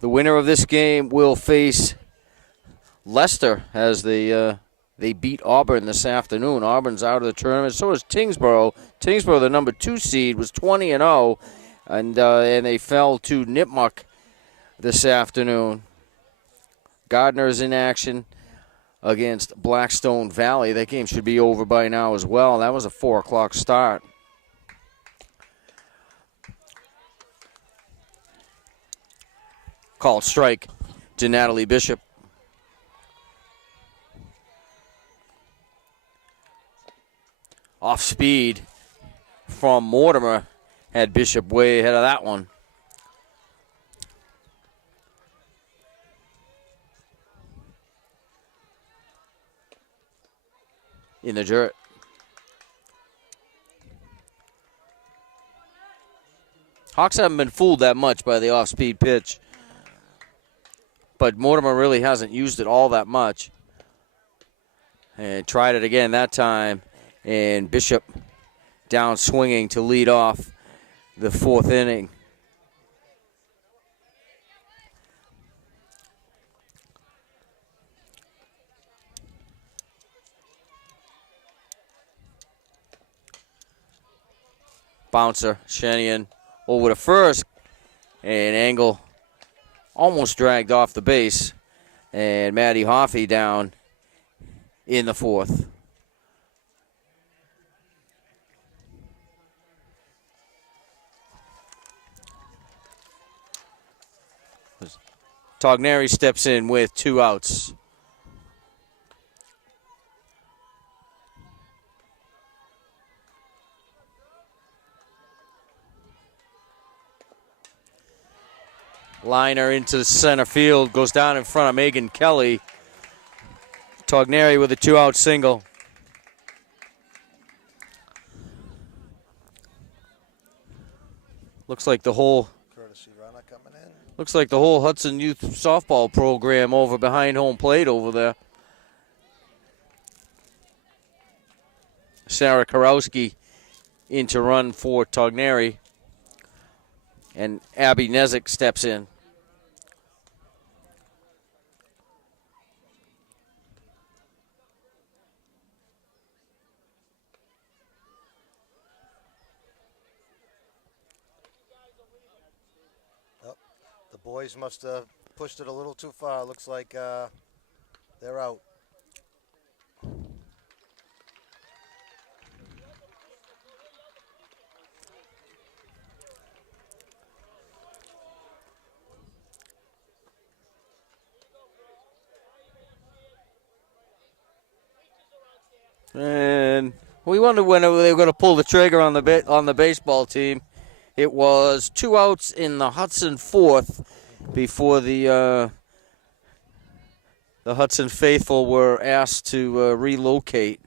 The winner of this game will face Leicester as they beat Auburn this afternoon. Auburn's out of the tournament. So is Tingsboro. Tingsboro, the number 2 seed, was 20-0, and they fell to Nipmuc this afternoon. Gardner's in action against Blackstone Valley. That game should be over by now as well. That was a 4 o'clock start. Called strike to Natalie Bishop. Off speed from Mortimer had Bishop way ahead of that one. In the dirt. Hawks haven't been fooled that much by the off-speed pitch, but Mortimer really hasn't used it all that much. And tried it again that time, and Bishop down swinging to lead off the 4th inning. Bouncer, Shenian over to first, and Angle almost dragged off the base, and Maddie Hoffey down in the 4th. Togneri steps in with 2 outs. Liner into the center field, goes down in front of Megan Kelly. Togneri with a 2-out single. Looks like the whole Hudson Youth softball program over behind home plate over there. Sarah Karowski in to run for Togneri, and Abby Nezik steps in. Boys must have pushed it a little too far. Looks like they're out. And we wondered when they were going to pull the trigger on the baseball team. It was 2 outs in the Hudson 4th before the Hudson faithful were asked to relocate.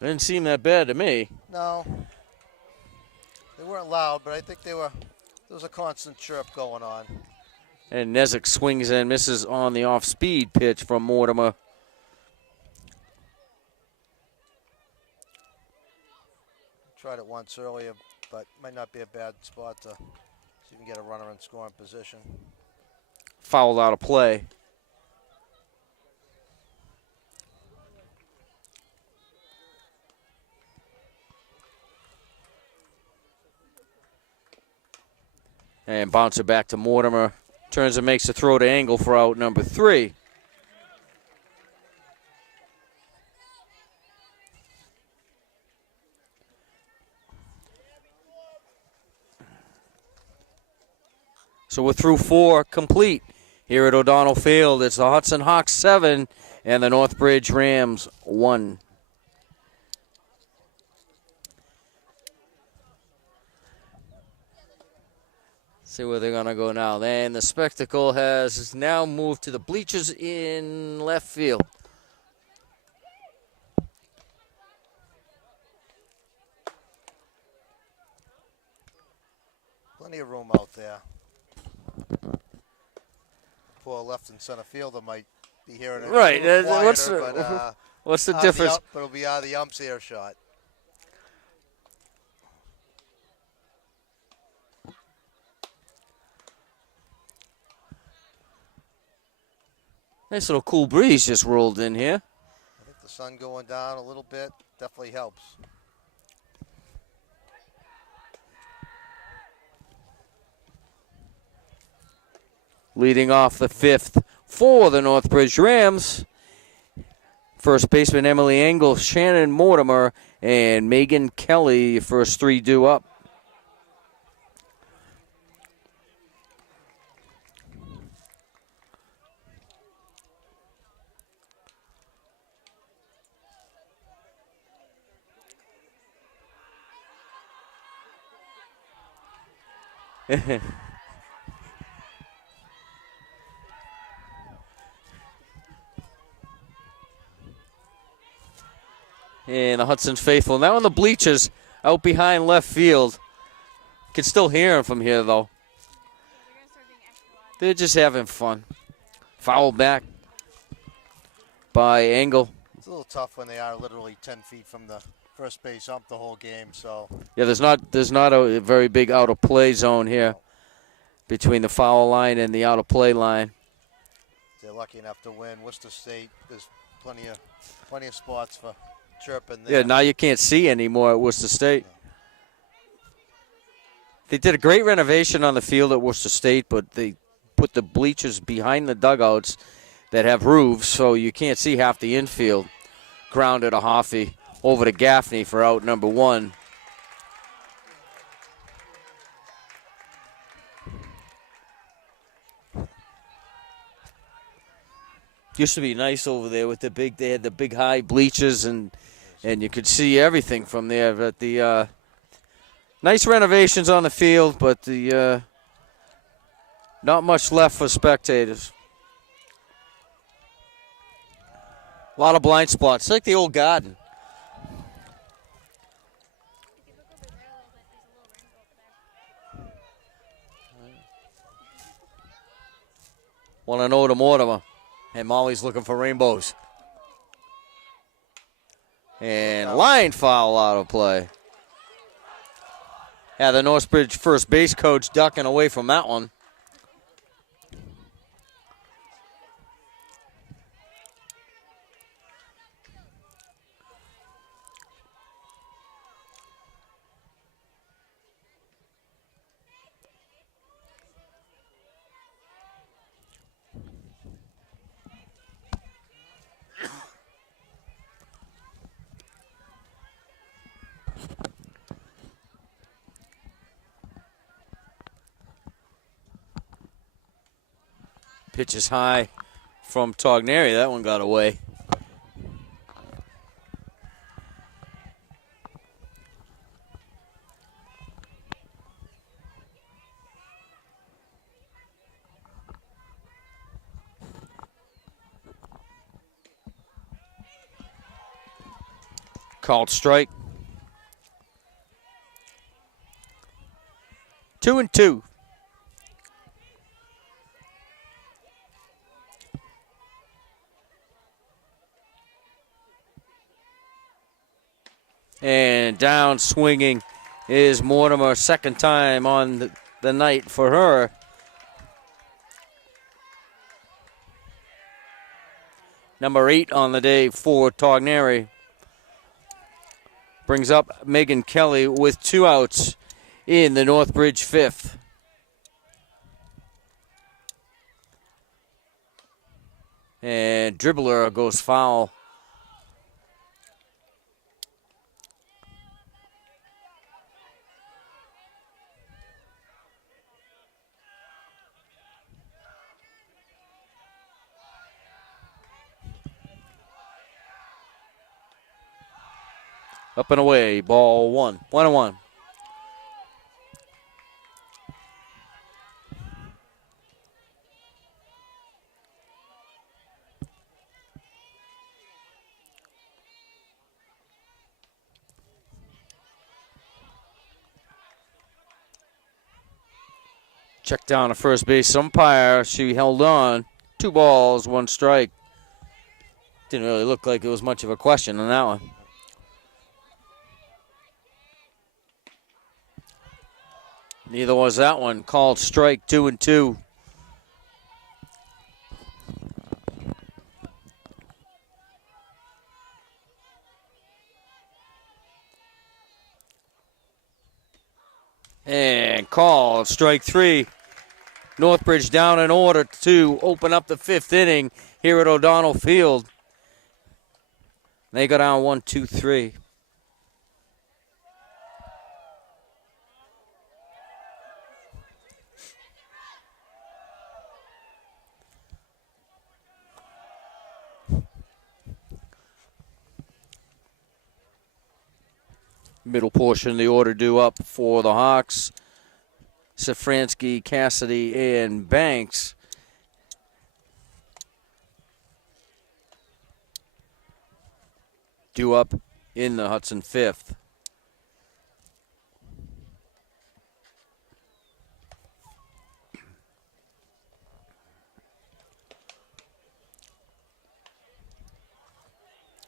Didn't seem that bad to me. No, they weren't loud, but I think there was a constant chirp going on. And Nezik swings and misses on the off-speed pitch from Mortimer. Tried it once earlier, but might not be a bad spot to see if you can get a runner in scoring position. Fouled out of play. And bouncer back to Mortimer. Turns and makes a throw to Angle for out number 3. So we're through 4 complete here at O'Donnell Field. It's the Hudson Hawks 7 and the Northbridge Rams 1. See where they're going to go now. Then the spectacle has now moved to the bleachers in left field. Plenty of room out there. Poor left and center fielder might be hearing it Right, a little what's quieter, the- but What's the out of difference? but it'll be out of the ump's earshot. Nice little cool breeze just rolled in here. I think the sun going down a little bit definitely helps. Leading off the fifth for the Northbridge Rams. First baseman Emily Engel, Shannon Mortimer, and Megan Kelly, your first three due up. And the Hudson faithful now on the bleachers out behind left field. Can still hear him from here, though. They're gonna start being extra loud. They're just having fun. Foul back by Engel. It's a little tough when they are literally 10 feet from the first base ump the whole game. So Yeah, there's not a very big out of play zone here between the foul line and the out of play line. they're lucky enough to win. Worcester State, there's plenty of spots for chirping there. Yeah, now you can't see anymore at Worcester State. They did a great renovation on the field at Worcester State, but they put the bleachers behind the dugouts that have roofs, so you can't see half the infield. Grounded a Hoffey over to Gaffney for out number one. Used to be nice over there with they had the big high bleachers and you could see everything from there. But the nice renovations on the field, but the not much left for spectators. A lot of blind spots. It's like the old garden. If you look over there a little bit, there's a little rainbow over there. Want to know to Mortimer. And Molly's looking for rainbows. And line foul out of play. Yeah, the Northbridge first base coach ducking away from that one. Pitch is high from Togneri. That one got away. Called strike. 2-2. And down swinging is Mortimer, second time on the night for her. Number 8 on the day for Togneri. Brings up Megan Kelly with 2 outs in the Northbridge fifth. And dribbler goes foul. Up and away, ball 1. 1-1. Check down to first base umpire. She held on. 2 balls, 1 strike. Didn't really look like it was much of a question on that one. Neither was that one. Called strike 2-2. And called strike 3. Northbridge down in order to open up the 5th inning here at O'Donnell Field. They go down 1-2-3. Middle portion of the order due up for the Hawks. Safransky, Cassidy, and Banks. Due up in the Hudson 5th.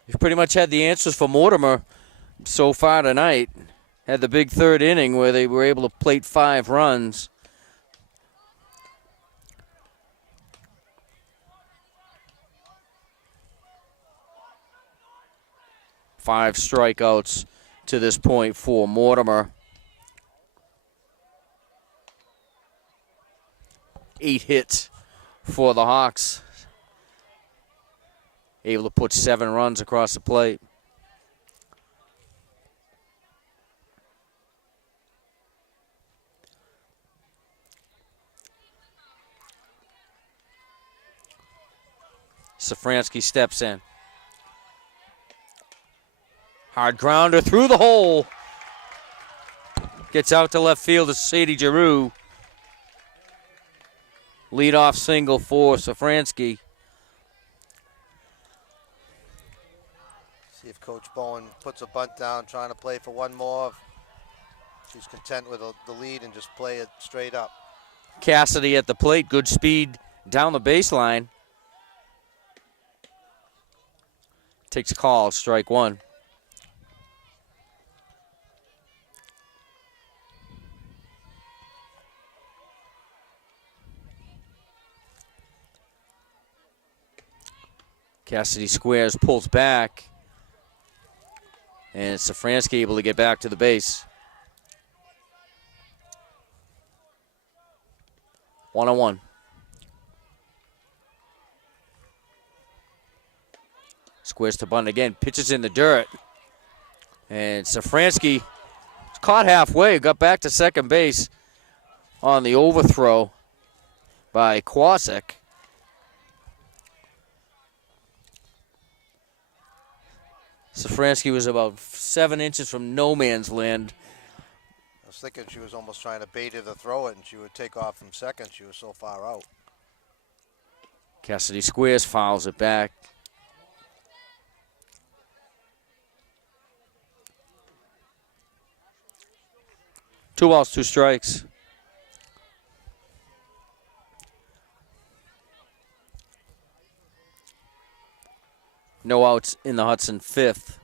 You've pretty much had the answers for Mortimer so far tonight. Had the big 3rd inning where they were able to plate 5 runs. Five strikeouts to this point for Mortimer. 8 hits for the Hawks. Able to put 7 runs across the plate. Safransky steps in. Hard grounder through the hole. Gets out to left field to Sadie Giroux. Leadoff single for Safransky. See if Coach Bowen puts a bunt down, trying to play for one more. She's content with the lead and just play it straight up. Cassidy at the plate. Good speed down the baseline. Takes a call, strike 1. Cassidy squares, pulls back. And Safransky able to get back to the base. 1-1. Squares to bunt again, pitches in the dirt. And Safransky caught halfway, got back to second base on the overthrow by Kwasik. Safransky was about 7 inches from no man's land. I was thinking she was almost trying to bait her to throw it, and she would take off from second. She was so far out. Cassidy squares, fouls it back. Two balls, 2 strikes. No outs in the Hudson 5th.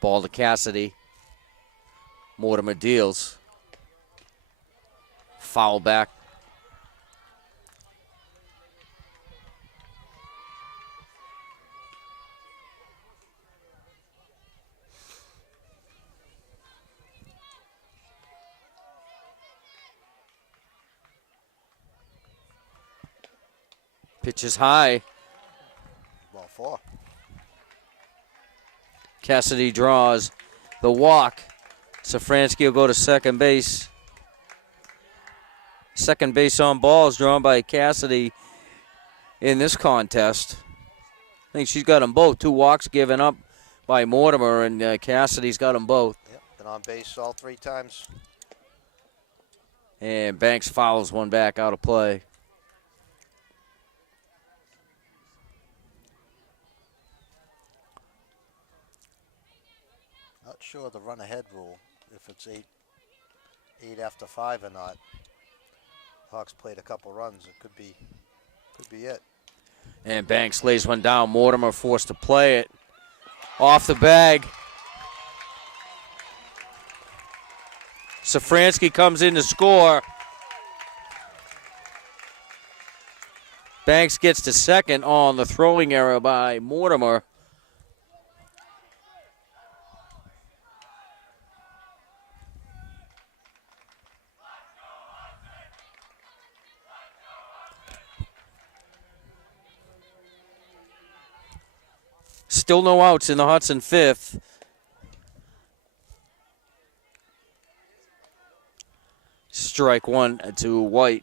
Ball to Cassidy. Mortimer deals. Foul back. Pitch is high. Ball 4. Cassidy draws the walk. Safransky will go to second base. Second base on balls drawn by Cassidy in this contest. I think she's got them both. 2 walks given up by Mortimer, and Cassidy's got them both. Yep, been on base all 3 times. And Banks fouls one back out of play. sure the run ahead rule, if it's eight after 5 or not. Hawks played a couple runs. It could be it. And Banks lays one down. Mortimer forced to play it. Off the bag. Safransky comes in to score. Banks gets to second on the throwing error by Mortimer. Still no outs in the Hudson fifth. Strike one to White.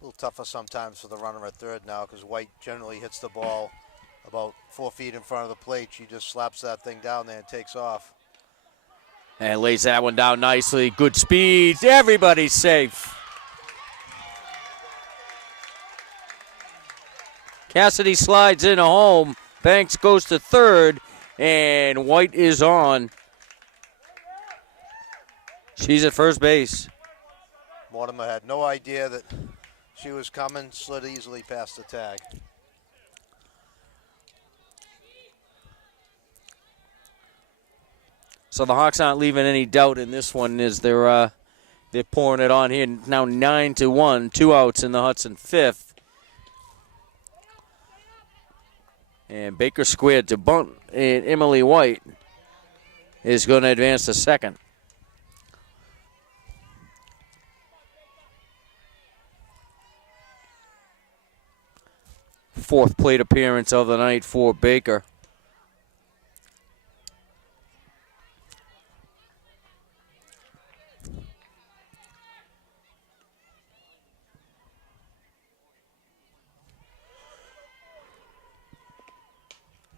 A little tougher sometimes for the runner at third now because White generally hits the ball about 4 feet in front of the plate. She just slaps that thing down there and takes off. And lays that one down nicely. Good speed. Everybody's safe. Cassidy slides in a home. Banks goes to third, and White is on. She's at first base. Mortimer had no idea that she was coming, slid easily past the tag. So the Hawks aren't leaving any doubt in this one as they're pouring it on here. Now 9-1, 2 outs in the Hudson fifth. And Baker squared to bunt, and Emily White is going to advance to second. Fourth plate appearance of the night for Baker.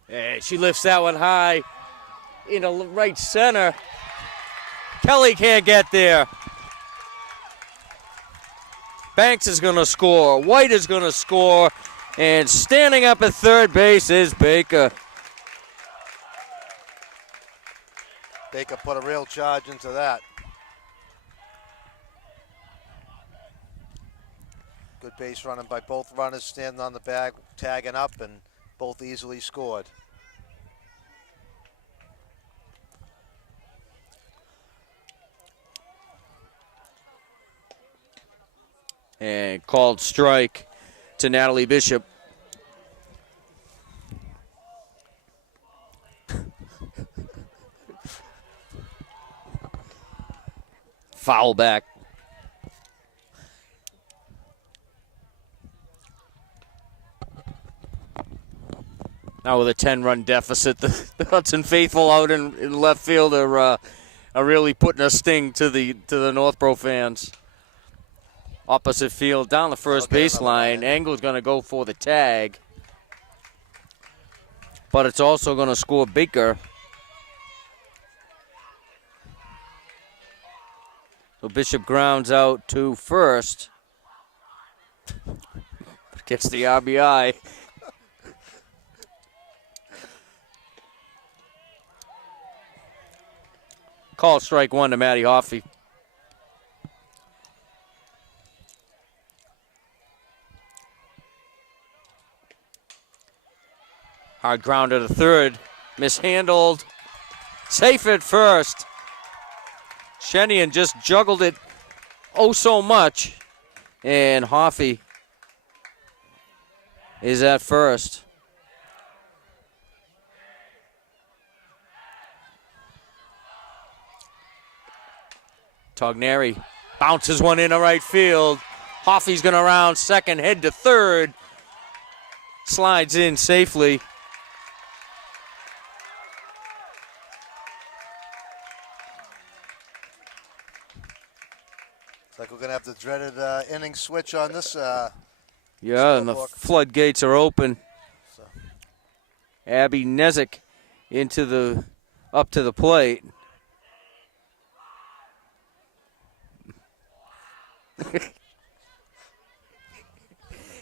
And she lifts that one high into right center. Kelly can't get there. Banks is going to score. White is going to score. And standing up at third base is Baker. Baker put a real charge into that. Good base running by both runners, standing on the bag, tagging up, and both easily scored. And called strike to Natalie Bishop. Foul back. Now with a 10-run deficit, the Hudson faithful out in left field are really putting a sting to the Northborough fans. Opposite field, down the first baseline. Engle's going to go for the tag. But it's also going to score Baker. So Bishop grounds out to first. Gets the RBI. Call strike one to Maddie Hoffey. Hard grounder to third. Mishandled. Safe at first. Shenian just juggled it oh so much. And Hoffey is at first. Togneri bounces one into right field. Hoffey's going to round second, head to third. Slides in safely. It's like we're going to have the dreaded inning switch on this. Yeah, and the floodgates are open. So. Abby Nezik up to the plate.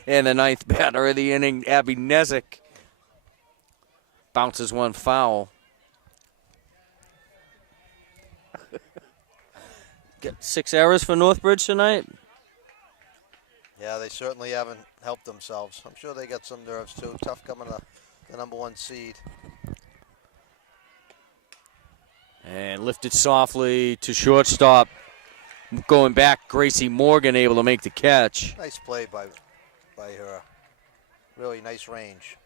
And the ninth batter of the inning, Abby Nezik, bounces one foul. got 6 errors for Northbridge tonight. Yeah, they certainly haven't helped themselves. I'm sure they got some nerves too. Tough coming to the #1 seed. And lifted softly to shortstop. Going back, Gracie Morgan able to make the catch. Nice play by her. Really nice range.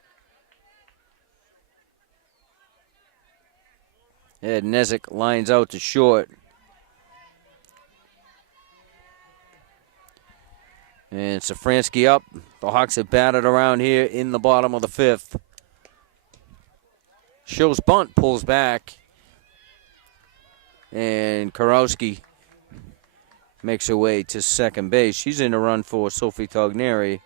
Ed Nezik lines out to short. And Safransky up. The Hawks have batted around here in the bottom of the 5th. Shows bunt, pulls back. And Karowski makes her way to second base. She's in a run for Sophie Togneri.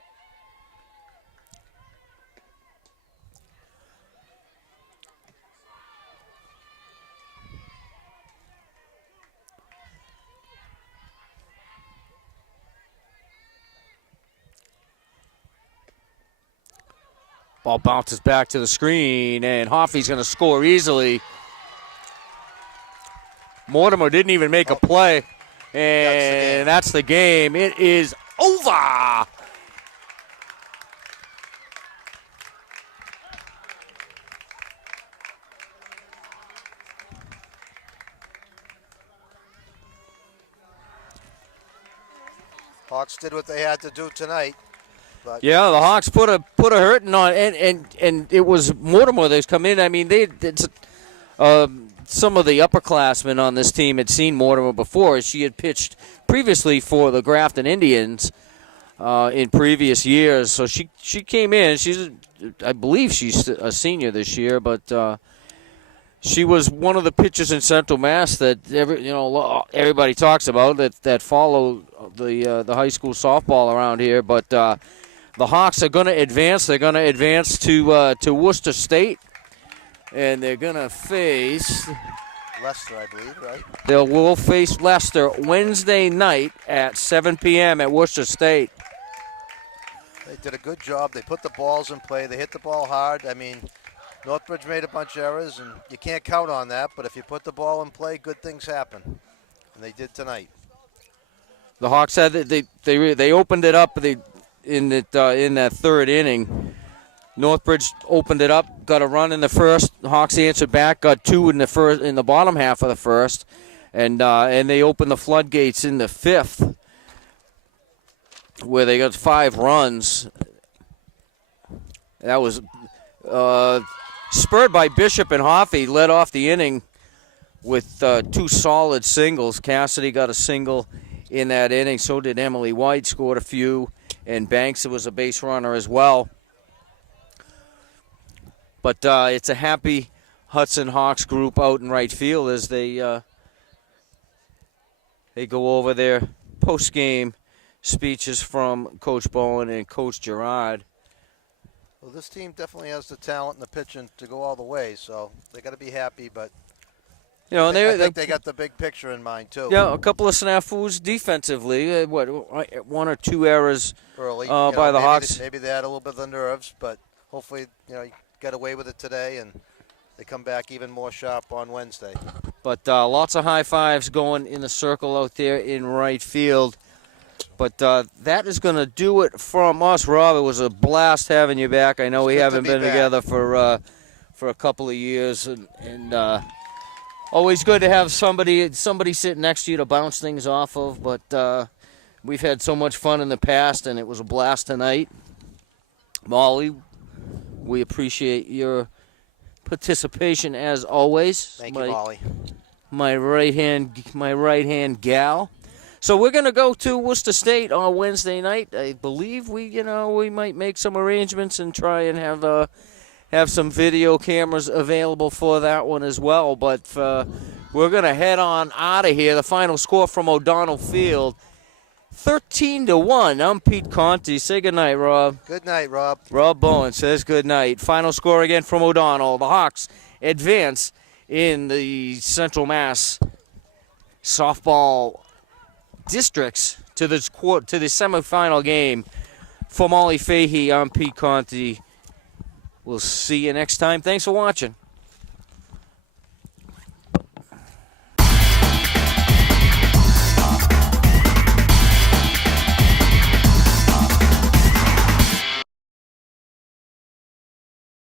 Ball bounces back to the screen, and Hoffey's going to score easily. Mortimer didn't even make a play, and that's the game. It is over. Hawks did what they had to do tonight. But yeah, the Hawks put a hurting on, and it was Mortimer that's come in. I mean, some of the upperclassmen on this team had seen Mortimer before. She had pitched previously for the Grafton Indians in previous years, so she came in. I believe she's a senior this year, but she was one of the pitchers in Central Mass that everybody talks about that follow the high school softball around here, but. The Hawks are going to advance. They're going to advance to Worcester State, and they're going to face Leicester, I believe, right? They will face Leicester Wednesday night at 7 p.m. at Worcester State. They did a good job. They put the balls in play. They hit the ball hard. I mean, Northbridge made a bunch of errors, and you can't count on that. But if you put the ball in play, good things happen, and they did tonight. The Hawks said that they opened it up. In that third inning, Northbridge opened it up, got a run in the first. The Hawks answered back, got 2 in the bottom half of the first, and they opened the floodgates in the 5th, where they got 5 runs. That was spurred by Bishop, and Hoffey led off the inning with 2 solid singles. Cassidy got a single in that inning. So did Emily White, scored a few. And Banks was a base runner as well. But it's a happy Hudson Hawks group out in right field as they go over their post-game speeches from Coach Bowen and Coach Gerard. Well, this team definitely has the talent and the pitching to go all the way, so they got to be happy. But I think they got the big picture in mind too. Yeah, a couple of snafus defensively. 1 or 2 errors early by the Hawks. Maybe they had a little bit of the nerves, but hopefully you get away with it today and they come back even more sharp on Wednesday. But lots of high fives going in the circle out there in right field. But that is going to do it from us, Rob. It was a blast having you back. I know we haven't been together for a couple of years, and always good to have somebody sitting next to you to bounce things off of. But we've had so much fun in the past, and it was a blast tonight. Molly, we appreciate your participation as always. Thank you, Molly. My right hand gal. So we're going to go to Worcester State on Wednesday night. I believe we might make some arrangements and try and have some video cameras available for that one as well. But we're going to head on out of here. The final score from O'Donnell Field, 13-1. I'm Pete Conti. Say good night, Rob. Good night, Rob. Rob Bowen says good night. Final score again from O'Donnell. The Hawks advance in the Central Mass softball districts to the semifinal game. For Molly Fahey, I'm Pete Conti. We'll see you next time. Thanks for watching.